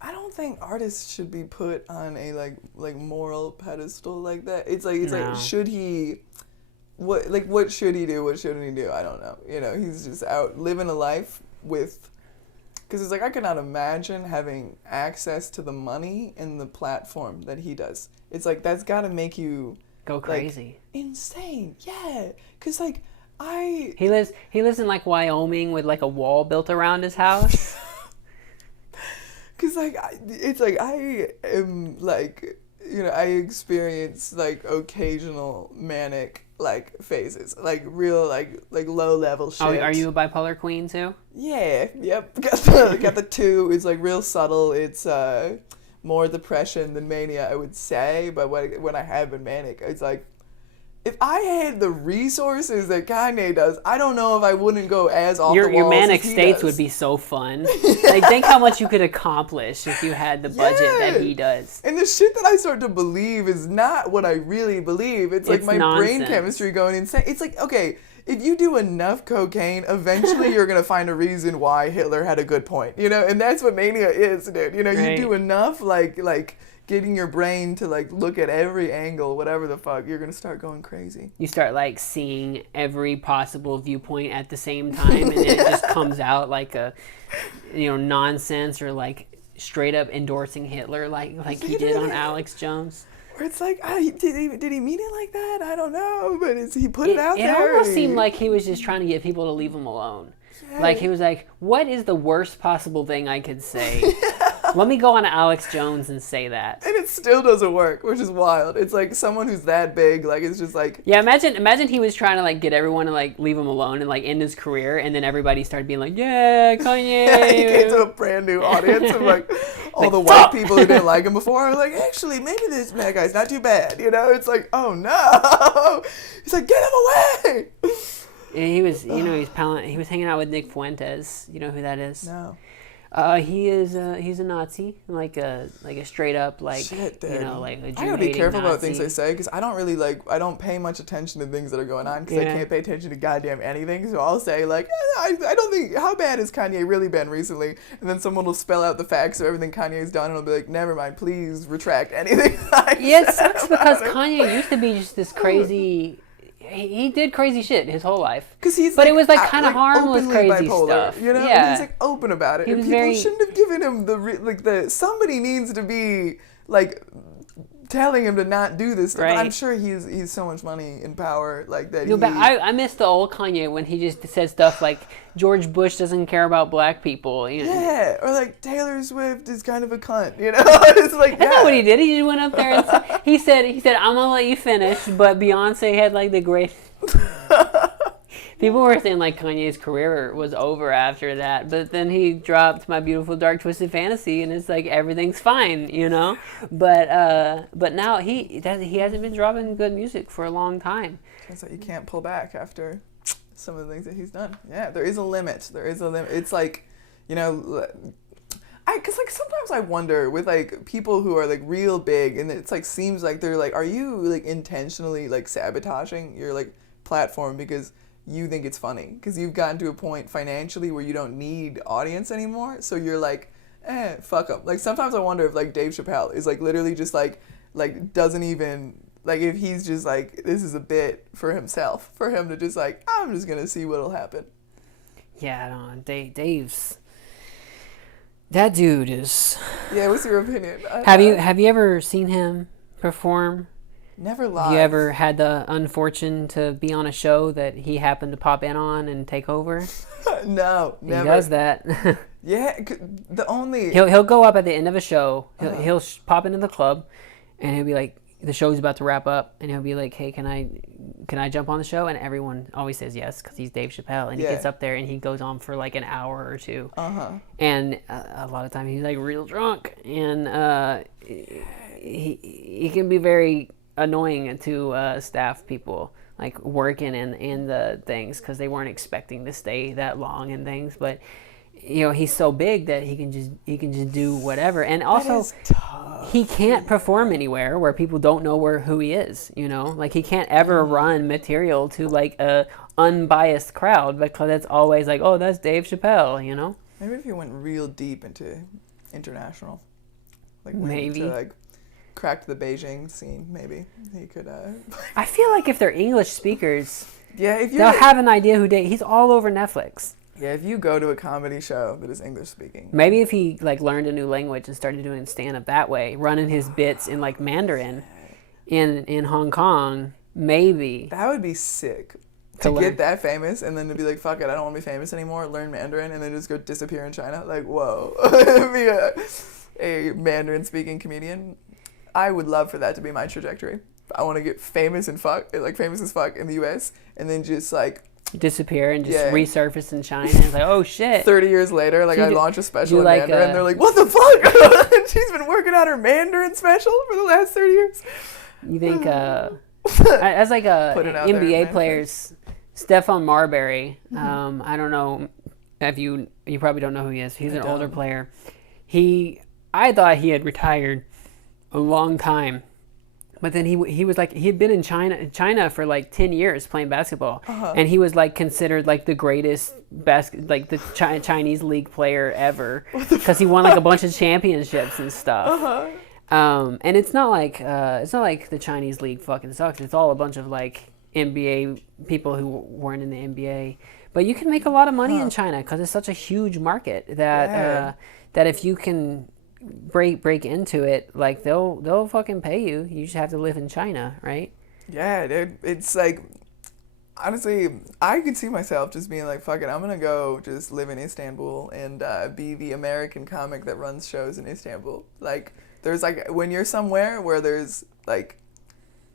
I don't think artists should be put on a like moral pedestal like that. It's like should he, what should he do? What shouldn't he do? I don't know. He's just out living a life with, because it's like I cannot imagine having access to the money and the platform that he does. It's like that's got to make you go crazy, insane. Yeah, because like he lives in like Wyoming with like a wall built around his house. Because, like, it's like I am, like, I experience, like, occasional manic, like, phases. Like, real, like low-level shit. Oh, are you a bipolar queen, too? Yeah, yep. Got the two. It's, like, real subtle. It's more depression than mania, I would say. But when I have been manic, it's, like, if I had the resources that Kanye does, I don't know if I wouldn't go as off the walls. Your manic states would be so fun. Like, think how much you could accomplish if you had the budget that he does. And the shit that I start to believe is not what I really believe. It's like my brain chemistry going insane. It's like, okay, if you do enough cocaine, eventually you're going to find a reason why Hitler had a good point, you know? And that's what mania is, dude. You know, you do enough, like getting your brain to, like, look at every angle, whatever the fuck, you're going to start going crazy. You start, like, seeing every possible viewpoint at the same time, and then it just comes out like a, you know, nonsense, or, like, straight up endorsing Hitler like he did on Alex Jones. Where it's like, did he mean it like that? I don't know, but he put it out there. It almost seemed like he was just trying to get people to leave him alone. Yeah. Like, he was like, what is the worst possible thing I could say? Let me go on Alex Jones and say that. And it still doesn't work, which is wild. It's like someone who's that big, like, it's just like... Yeah, imagine he was trying to, like, get everyone to, like, leave him alone and, like, end his career, and then everybody started being like, yeah, Kanye. Yeah, he came to a brand new audience of, like, all the white people who didn't like him before are like, actually, maybe this bad guy's not too bad, you know? It's like, oh, no. He's like, get him away. Yeah, he was, you know, he was hanging out with Nick Fuentes. You know who that is? No. He's a Nazi, like a straight up, like, shit, dude. You know, like a Jew-hating I gotta be careful Nazi. about things I say, because I don't pay much attention to things that are going on, because I can't pay attention to goddamn anything. So I'll say, like, I don't think, how bad has Kanye really been recently? And then someone will spell out the facts of everything Kanye's done, and I'll be like, never mind, please retract anything. It sucks because Kanye used to be just this crazy. He did crazy shit his whole life. But like, it was like kind of harmless, crazy bipolar, stuff. You know, yeah. And he's like open about it. And people shouldn't have given him somebody needs to be like telling him to not do this stuff. Right. I'm sure he's so much money and power like that. No, but I miss the old Kanye when he just said stuff like George Bush doesn't care about black people. You know? Yeah, or like Taylor Swift is kind of a cunt. You know, it's like that's not what he did. He just went up there and he said I'm gonna let you finish, but Beyonce had like the great. People were saying like Kanye's career was over after that, but then he dropped My Beautiful Dark Twisted Fantasy, and it's like everything's fine, you know. But now he hasn't been dropping good music for a long time. It's like you can't pull back after some of the things that he's done. Yeah, there is a limit. It's like, you know, because like sometimes I wonder with like people who are like real big, and it's like seems like they're like, are you like intentionally like sabotaging your like platform because you think it's funny, because you've gotten to a point financially where you don't need audience anymore, so you're like, fuck them. Like sometimes I wonder if like Dave Chappelle is like literally just like doesn't even like, if he's just like, this is a bit for himself, for him to just like, I'm just gonna see what'll happen. Yeah, I don't know. Dave's that dude is. Yeah, what's your opinion? Have you ever seen him perform? Never live. Have you ever had the unfortune to be on a show that he happened to pop in on and take over? No, never. He does that. Yeah, he'll go up at the end of a show. He'll pop into the club, and he'll be like, the show's about to wrap up, and he'll be like, hey, can I jump on the show? And everyone always says yes, because he's Dave Chappelle, and he gets up there and he goes on for like an hour or two. And a lot of times he's like real drunk, and he can be very annoying to staff people like working in the things, because they weren't expecting to stay that long and things. But you know, he's so big that he can just do whatever. And also he can't perform anywhere where people don't know who he is, you know, like he can't ever run material to like a unbiased crowd, because it's always like, oh, that's Dave Chappelle, you know. Maybe if he went real deep into international, like maybe to, like, cracked the Beijing scene, maybe he could I feel like if they're English speakers, they'll have an idea who he's all over Netflix. Yeah, if you go to a comedy show that is English speaking. Maybe if he like learned a new language and started doing stand-up that way, running his bits in like Mandarin in Hong Kong, maybe. That would be sick. To get that famous and then to be like, fuck it, I don't want to be famous anymore, learn Mandarin, and then just go disappear in China. Like, whoa. Be a Mandarin speaking comedian. I would love for that to be my trajectory. I want to get famous as fuck in the US, and then just like disappear and just resurface in China. It's like, oh shit. 30 years later, like I launch a special in Mandarin, and they're like, what the fuck? She's been working on her Mandarin special for the last 30 years. You think, as like NBA players, Stephon Marbury, I don't know if you probably don't know who he is. He's an older player. I thought he had retired a long time But then he was like, he had been in China for like 10 years playing basketball, and he was like considered like the greatest like the Chinese league player ever, because he won like a bunch of championships and stuff. And it's not like the Chinese league fucking sucks. It's all a bunch of like NBA people who weren't in the NBA. But you can make a lot of money in China because it's such a huge market that that if you can break into it, like they'll fucking pay you. You just have to live in China, right? Yeah, dude. It's like, honestly, I could see myself just being like, fuck it, I'm gonna go just live in Istanbul and be the American comic that runs shows in Istanbul. Like, there's like, when you're somewhere where there's like,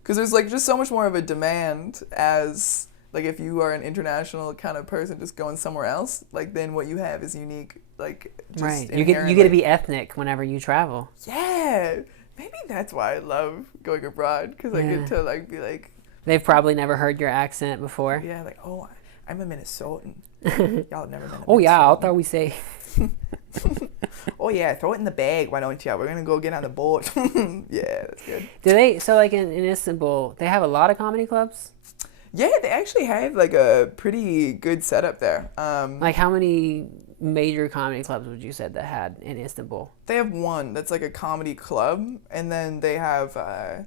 because there's like just so much more of a demand as like if you are an international kind of person just going somewhere else, like then what you have is unique. Like, just right, you get to be ethnic whenever you travel. Yeah, maybe that's why I love going abroad, because I get to like be like, they've probably never heard your accent before. Yeah, like, oh, I'm a Minnesotan. Y'all have never been a Oh yeah, I Minnesotan. thought we say. Oh yeah, throw it in the bag, why don't you? We're gonna go get on the boat. Yeah, that's good. Do they, so like in Istanbul, they have a lot of comedy clubs? Yeah, they actually have like a pretty good setup there. Like how many major comedy clubs would you say that had in Istanbul? They have one that's like a comedy club, and then they have A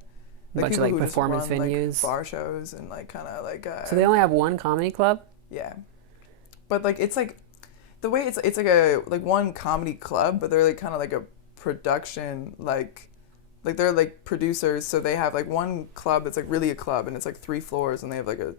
bunch of like performance venues, like bar shows, and like kind of like. So they only have one comedy club? Yeah, but like it's like the way it's like a like one comedy club, but they're like kind of like a production like they're like producers, so they have like one club that's like really a club, and it's like 3 floors, and they have like a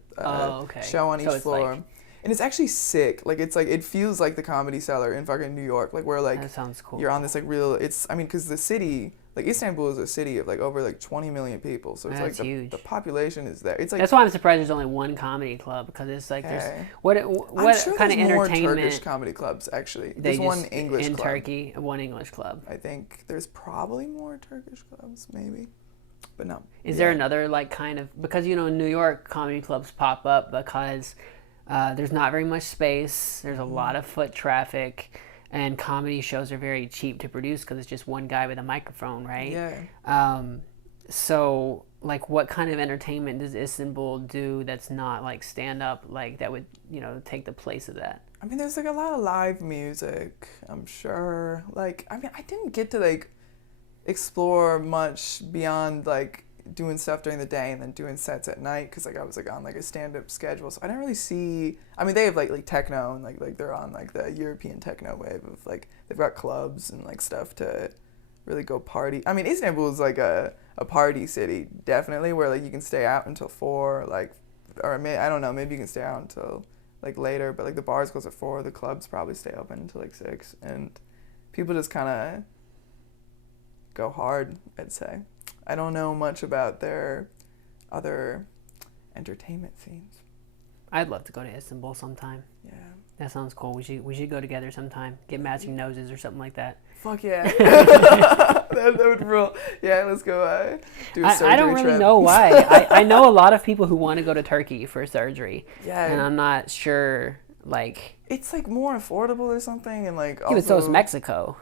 show on each floor. Like, and it's actually sick. Like, it's like, it feels like the Comedy Cellar in fucking New York. Like, where like, that sounds cool. You're on this like real, it's, I mean, because the city, like Istanbul is a city of like over like 20 million people. So it's that's like huge. The population is there. It's like, that's why I'm surprised there's only one comedy club, because it's like there's what sure kind of entertainment. More Turkish comedy clubs actually. There's one English in club. Turkey, one English club. I think there's probably more Turkish clubs, maybe, but no. Is there another like kind of, because in New York comedy clubs pop up because there's not very much space. There's a lot of foot traffic, and comedy shows are very cheap to produce because it's just one guy with a microphone, right? Yeah. So, like, what kind of entertainment does Istanbul do that's not like stand up, like that would take the place of that? I mean, there's like a lot of live music, I'm sure. Like, I mean, I didn't get to like explore much beyond like doing stuff during the day and then doing sets at night, because like I was like on like a stand-up schedule, so I didn't really see. I mean, they have like techno, and like they're on like the European techno wave of like, they've got clubs and like stuff to really go party. I mean, Istanbul is like a party city, definitely, where like you can stay out until 4, like, or I don't know, maybe you can stay out until like later, but like the bars close at 4, the clubs probably stay open until like 6, and people just kind of go hard, I'd say. I don't know much about their other entertainment scenes. I'd love to go to Istanbul sometime. Yeah. That sounds cool. We should go together sometime. Get matching noses or something like that. Fuck yeah. that would rule. Yeah, let's go do a surgery I don't really trip. know why. I know a lot of people who want to go to Turkey for surgery. Yeah. And I'm not sure, like... It's like more affordable or something, and like also... Yeah, but so is Mexico.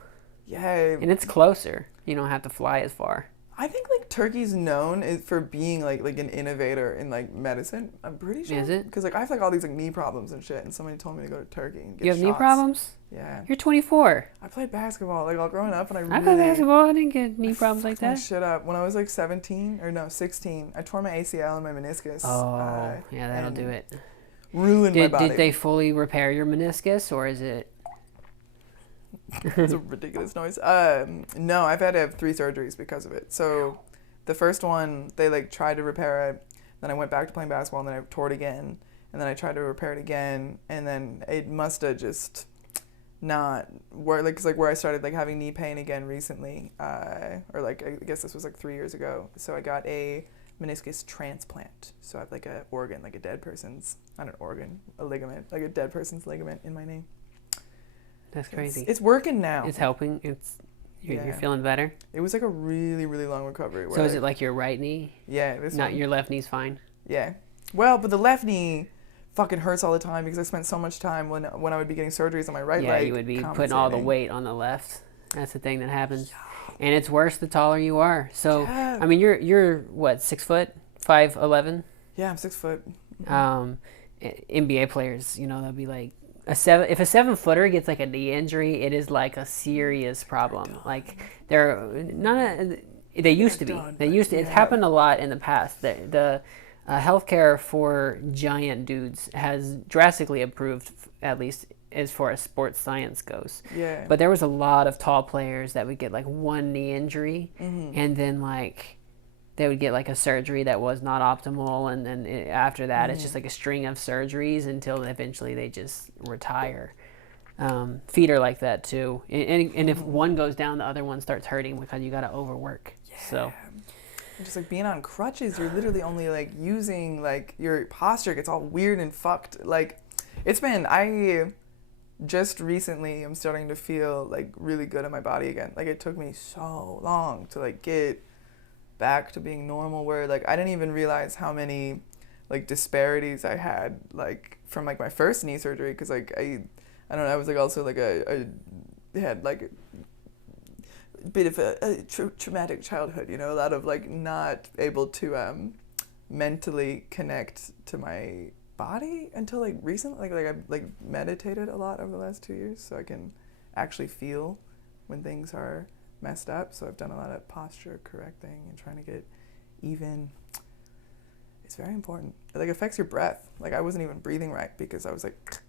Yeah. And it's closer. You don't have to fly as far. I think like Turkey's known for being like an innovator in like medicine. I'm pretty sure. Is it? Because like I have like all these like knee problems and shit, and somebody told me to go to Turkey and get You have shots. knee problems? Yeah. You're 24. I played basketball like all growing up, and I played basketball. I didn't get knee problems like that. Shut up. When I was like 16, I tore my ACL and my meniscus. Oh, yeah, that'll do it. Ruined my body. Did they fully repair your meniscus, or is it? It's a ridiculous noise. No, I've had to have 3 surgeries because of it. So the first one, they like tried to repair it. Then I went back to playing basketball, and then I tore it again. And then I tried to repair it again, and then it must have just not worked. Like, 'cause like where I started like having knee pain again recently, or like I guess this was like 3 years ago. So I got a meniscus transplant. So I have like a organ, like a dead person's, not an organ, a ligament, like a dead person's ligament in my knee. That's crazy. It's working now. It's helping. You're feeling better. It was like a really, really long recovery. So is it like your right knee? Yeah. Your left knee's fine? Yeah. Well, but the left knee fucking hurts all the time because I spent so much time when I would be getting surgeries on my right leg. Yeah, you would be putting all the weight on the left. That's the thing that happens, and it's worse the taller you are. So Yeah. I mean, you're what, 6 foot, 5'11"? Yeah, I'm 6 foot. NBA players, you know, they'll be like if a 7-footer gets like a knee injury, it is like a serious problem. Like they used to be. It's happened a lot in the past. The healthcare for giant dudes has drastically improved, at least as far as sports science goes. Yeah. But there was a lot of tall players that would get like one knee injury, and then like they would get like a surgery that was not optimal, and then after that it's just like a string of surgeries until eventually they just retire. Feet are like that too, and if one goes down, the other one starts hurting because you got to overwork. So just like being on crutches, you're literally only like using, like, your posture gets all weird and fucked. Like, I just recently am starting to feel like really good in my body again. Like, it took me so long to like get back to being normal, where like I didn't even realize how many like disparities I had, like from like my first knee surgery, because like I don't know, I was like also like I had like a bit of a traumatic childhood, you know, a lot of like not able to mentally connect to my body until like recently. Like I've like meditated a lot over the last 2 years, so I can actually feel when things are messed up. So I've done a lot of posture correcting and trying to get even. It's very important. It like affects your breath. Like I wasn't even breathing right because I was like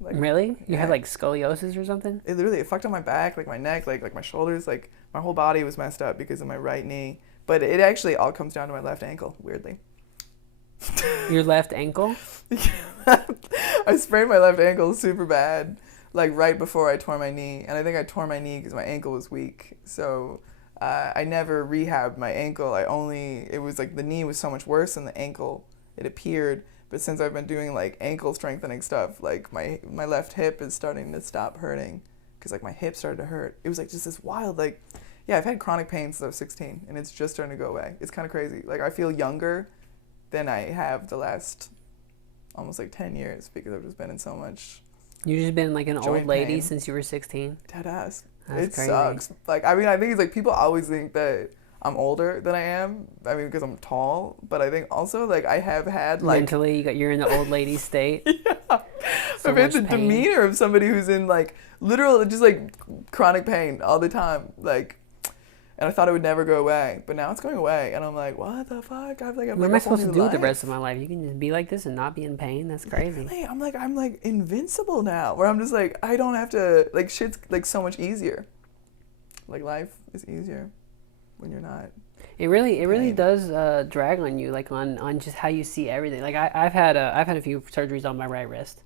really? You had like scoliosis or something? It literally, it fucked on my back, like my neck, like my shoulders, like my whole body was messed up because of my right knee. But it actually all comes down to my left ankle, weirdly. Your left ankle? I sprained my left ankle super bad, like right before I tore my knee. And I think I tore my knee because my ankle was weak. So I never rehabbed my ankle. It was like the knee was so much worse than the ankle, it appeared. But since I've been doing like ankle strengthening stuff, like my left hip is starting to stop hurting because like my hip started to hurt. It was like just this wild, like, yeah, I've had chronic pain since I was 16 and it's just starting to go away. It's kind of crazy. Like I feel younger than I have the last almost like 10 years because I've just been in so much. You've just been like an old lady pain since you were 16? Dead ass. That's crazy. Sucks. Like, I mean, I think it's like people always think that I'm older than I am. I mean, because I'm tall, but I think also like I have had like mentally you're in the old lady state. Yeah, I've had the demeanor of somebody who's in like literal just like chronic pain all the time, like, and I thought it would never go away, but now it's going away, and I'm like, what the fuck? What am I supposed to do with the rest of my life? You can just be like this and not be in pain? That's crazy. Really? I'm like invincible now, where I'm just like I don't have to, like, shit's like so much easier. Like life is easier when you're not. It really does drag on you, like on just how you see everything. Like I've had a few surgeries on my right wrist,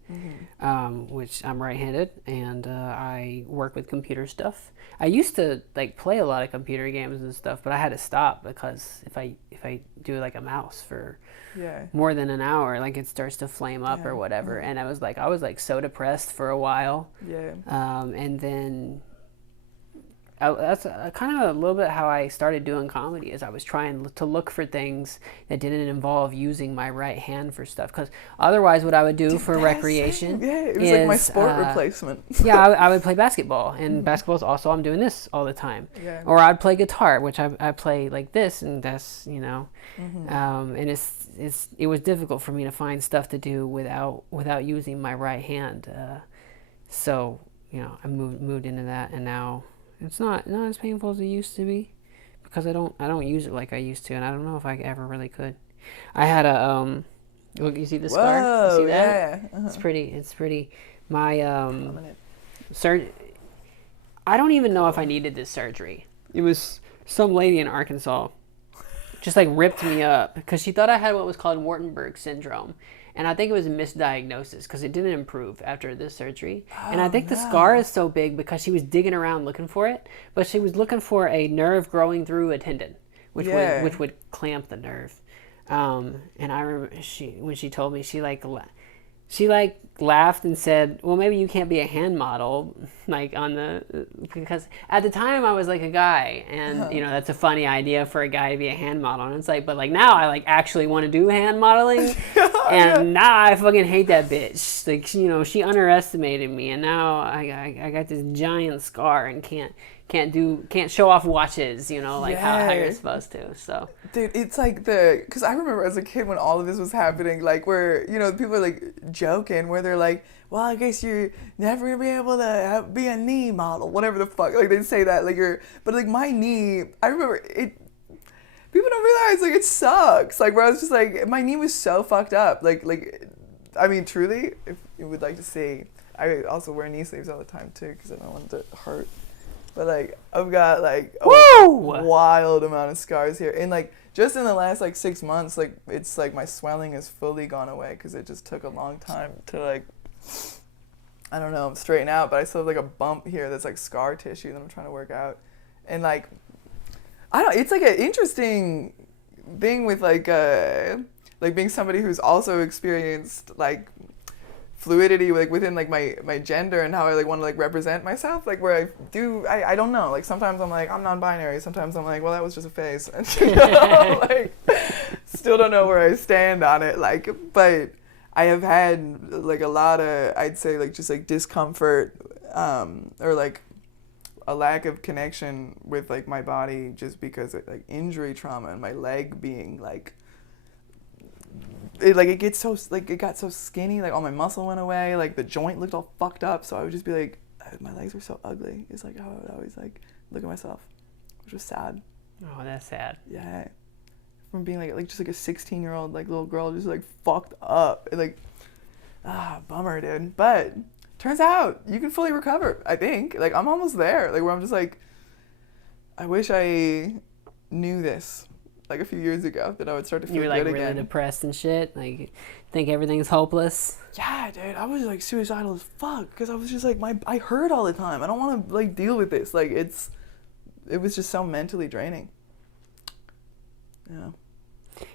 which I'm right-handed, and I work with computer stuff. I used to like play a lot of computer games and stuff, but I had to stop because if I do like a mouse for more than an hour, like it starts to flame up or whatever. And I was like so depressed for a while. And then. That's kind of a little bit how I started doing comedy, is I was trying to look for things that didn't involve using my right hand for stuff, because otherwise what I would do for recreation it was like my sport replacement. I would play basketball, and basketball is also, I'm doing this all the time, or I'd play guitar, which I play like this, and that's, you know, and it was difficult for me to find stuff to do without using my right hand, so, you know, I moved into that, and now it's not as painful as it used to be, because I don't use it like I used to, and I don't know if I ever really could. I had a look, you see the scar? You see that? Yeah. It's pretty. My I don't even know if I needed this surgery. It was some lady in Arkansas just like ripped me up because she thought I had what was called Wartenberg syndrome. And I think it was a misdiagnosis because it didn't improve after this surgery. And I think the scar is so big because she was digging around looking for it, but she was looking for a nerve growing through a tendon, which would clamp the nerve. And I remember when she told me, she laughed and said, well, maybe you can't be a hand model, like because at the time I was like a guy, and you know, that's a funny idea for a guy to be a hand model, and it's like, but like now I like actually want to do hand modeling, and now I fucking hate that bitch. Like, you know, she underestimated me, and now I got this giant scar and can't show off watches, like how you're supposed to. So, dude, it's like because I remember as a kid when all of this was happening, like where people are like joking, where they're like, well, I guess you're never gonna be able to be a knee model, whatever the fuck, like they'd say that, like but like my knee, I remember it. People don't realize like it sucks. Like where I was just like, my knee was so fucked up. Like I mean, truly, if you would like to see, I also wear knee sleeves all the time too because I don't want it to hurt. But like I've got like a wild amount of scars here, and like just in the last like 6 months, like it's like my swelling has fully gone away because it just took a long time to like, I don't know, straighten out. But I still have like a bump here that's like scar tissue that I'm trying to work out, and like. It's like an interesting thing with like being somebody who's also experienced like fluidity like within like my gender and how I like want to like represent myself, like where I don't know, like sometimes I'm like I'm non-binary, sometimes I'm like, well, that was just a phase, and like still don't know where I stand on it, like, but I have had like a lot of, I'd say, like just like discomfort or like a lack of connection with like my body just because of like injury trauma and my leg being like it gets so like it got so skinny, like all my muscle went away, like the joint looked all fucked up, so I would just be like, my legs were so ugly. It's like how I would always like look at myself, which was sad. Oh, that's sad. Yeah, from being like just like a 16-year-old like little girl just like fucked up and like bummer, dude. But turns out you can fully recover, I think. Like, I'm almost there. Like, where I'm just like, I wish I knew this, like, a few years ago, that I would start to feel good again. You were, like, really depressed and shit? Like, think everything's hopeless? Yeah, dude. I was, like, suicidal as fuck. Because I was just, like, I hurt all the time. I don't want to, like, deal with this. Like, it was just so mentally draining. Yeah.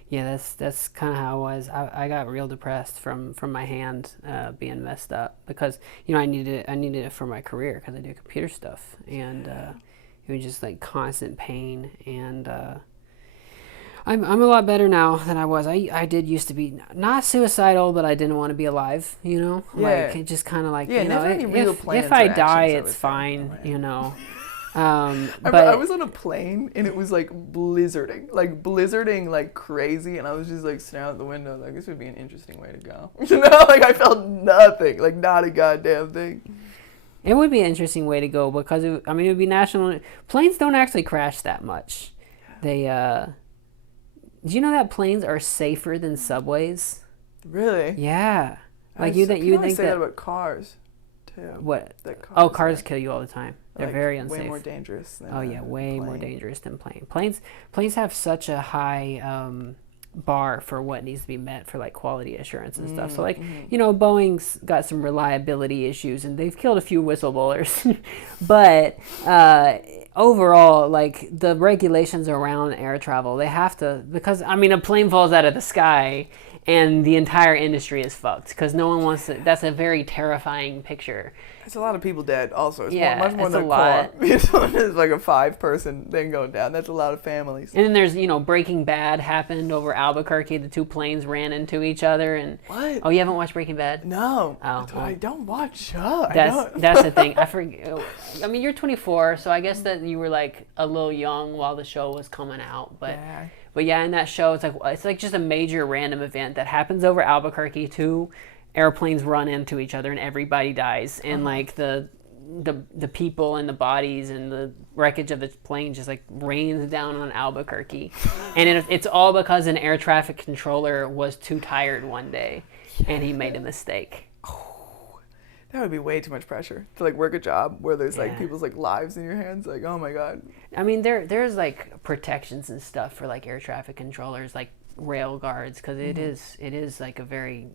Yeah, that's kind of how it was. I got real depressed from my hand being messed up because I needed it for my career because I do computer stuff, and it was just like constant pain. And I'm a lot better now than I was. I did used to be not suicidal, but I didn't want to be alive. Like it just kind of like never any real plans if I or die, actions, it's fine. Right. But I was on a plane and it was like blizzarding like crazy, and I was just like staring out the window like this would be an interesting way to go. Like I felt nothing, like not a goddamn thing. It would be an interesting way to go because it would be national. Planes don't actually crash that much. They do you know that planes are safer than subways? Really? Yeah. Like you think that about cars too. What? That cars kill you all the time. They're like, very unsafe. Way more dangerous than way more dangerous than planes. Planes have such a high bar for what needs to be met for like quality assurance and stuff. So like, Boeing's got some reliability issues and they've killed a few whistleblowers. But overall, like the regulations around air travel, they have to, because a plane falls out of the sky and the entire industry is fucked because no one wants to. That's a very terrifying picture. It's a lot of people dead also. It's much more it's than a car. It's like a 5-person thing going down. That's a lot of families. And then there's, Breaking Bad happened over Albuquerque. The two planes ran into each other. And what? Oh, you haven't watched Breaking Bad? No. Oh, I don't watch. That's the thing. I forget. You're 24, so I guess that you were like a little young while the show was coming out. But yeah, in that show, it's like just a major random event that happens over Albuquerque. Two airplanes run into each other and everybody dies, and like the people and the bodies and the wreckage of the plane just like rains down on Albuquerque. And it's all because an air traffic controller was too tired one day and he made a mistake. That would be way too much pressure to like work a job where there's like people's like lives in your hands. Like, oh my god. There's like protections and stuff for like air traffic controllers, like rail guards, because it is like a very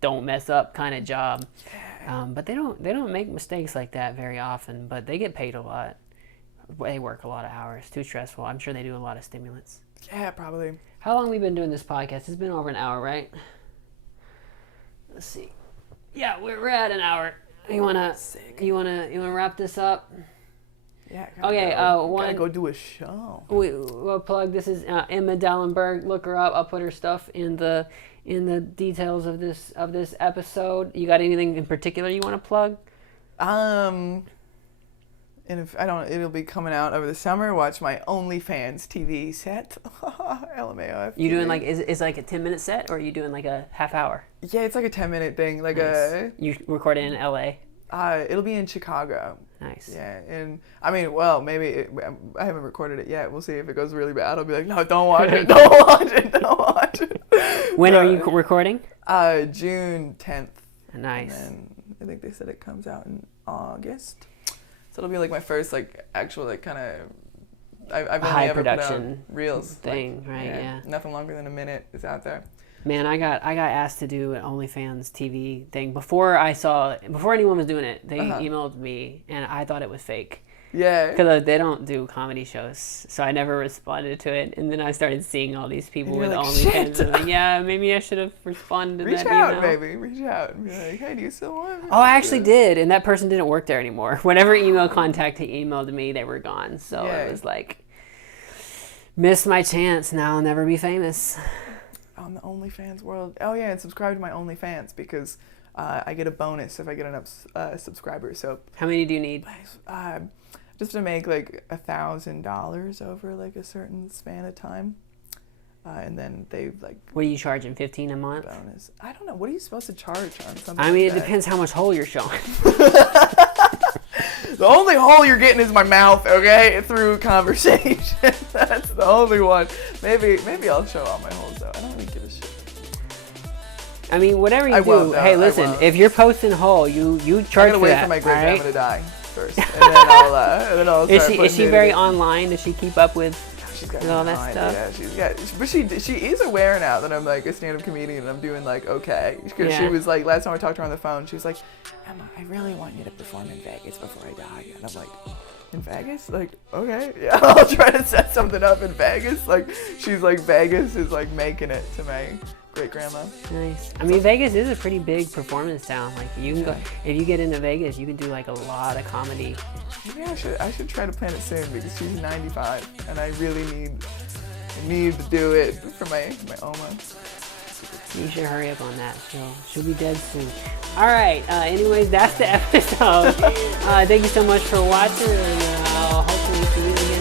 don't mess up kind of job. But they don't make mistakes like that very often. But they get paid a lot. They work a lot of hours. Too stressful. I'm sure they do a lot of stimulants. Yeah, probably. How long have we been doing this podcast? It's been over an hour, right? Let's see. Yeah, we're at an hour. You wanna wrap this up? Yeah. Okay. Gotta go do a show. We'll plug. This is Emma Dalenberg. Look her up. I'll put her stuff in the details of this episode. You got anything in particular you want to plug? And if I don't, it'll be coming out over the summer. Watch my OnlyFans TV set. LMAO. You doing like is like a 10-minute set, or are you doing like a half hour? Yeah, it's like a 10-minute thing. Like nice. You record it in LA? It'll be in Chicago. Nice. Yeah, and I mean, well, maybe I haven't recorded it yet. We'll see if it goes really bad. I'll be like, no, don't watch it, don't watch it, don't watch it. When are you recording? June 10th. Nice. And then I think they said it comes out in August. So it'll be like my first like actual like kind of I've only high ever production put out reels thing, like, right? Yeah. Nothing longer than a minute is out there. Man, I got asked to do an OnlyFans TV thing before anyone was doing it. They emailed me, and I thought it was fake. Yeah. Because they don't do comedy shows, so I never responded to it. And then I started seeing all these people with like, OnlyFans. And like, yeah, maybe I should have responded to that email. Reach out and be like, hey, do you still want it? Oh, I actually did, and that person didn't work there anymore. Whenever email contact he emailed me, they were gone. So it was like, missed my chance. Now I'll never be famous. On the OnlyFans world. Oh yeah, and subscribe to my OnlyFans because I get a bonus if I get enough subscribers. So how many do you need? Just to make like $1,000 over like a certain span of time, and then they like. What are you charging? $15 a month? Bonus. I don't know. What are you supposed to charge on something? I mean, it depends how much hole you're showing. The only hole you're getting is my mouth, okay? Through conversation. That's the only one. Maybe I'll show all my holes though. I don't really give a shit. I mean, whatever you do. Hey, listen. If you're posting hole, you charge for that. I gotta wait for my great grandma to die first, and then I'll. Is she very online? Does she keep up with? She's got all that stuff. Yeah, but she is aware now that I'm like a stand-up comedian and I'm doing like okay. Because she was like last time I talked to her on the phone, she was like, Emma, I really want you to perform in Vegas before I die. And I'm like, in Vegas? Like, okay, yeah, I'll try to set something up in Vegas. Like, she's like Vegas is like making it to my great grandma. Nice. I mean, Vegas is a pretty big performance town. Like you can go if you get into Vegas, you can do like a lot of comedy. Maybe I should try to plan it soon because she's 95 and I really need to do it for my Oma. You should hurry up on that. She'll be dead soon. All right. Anyways, that's the episode. Thank you so much for watching, and I'll hopefully see you again.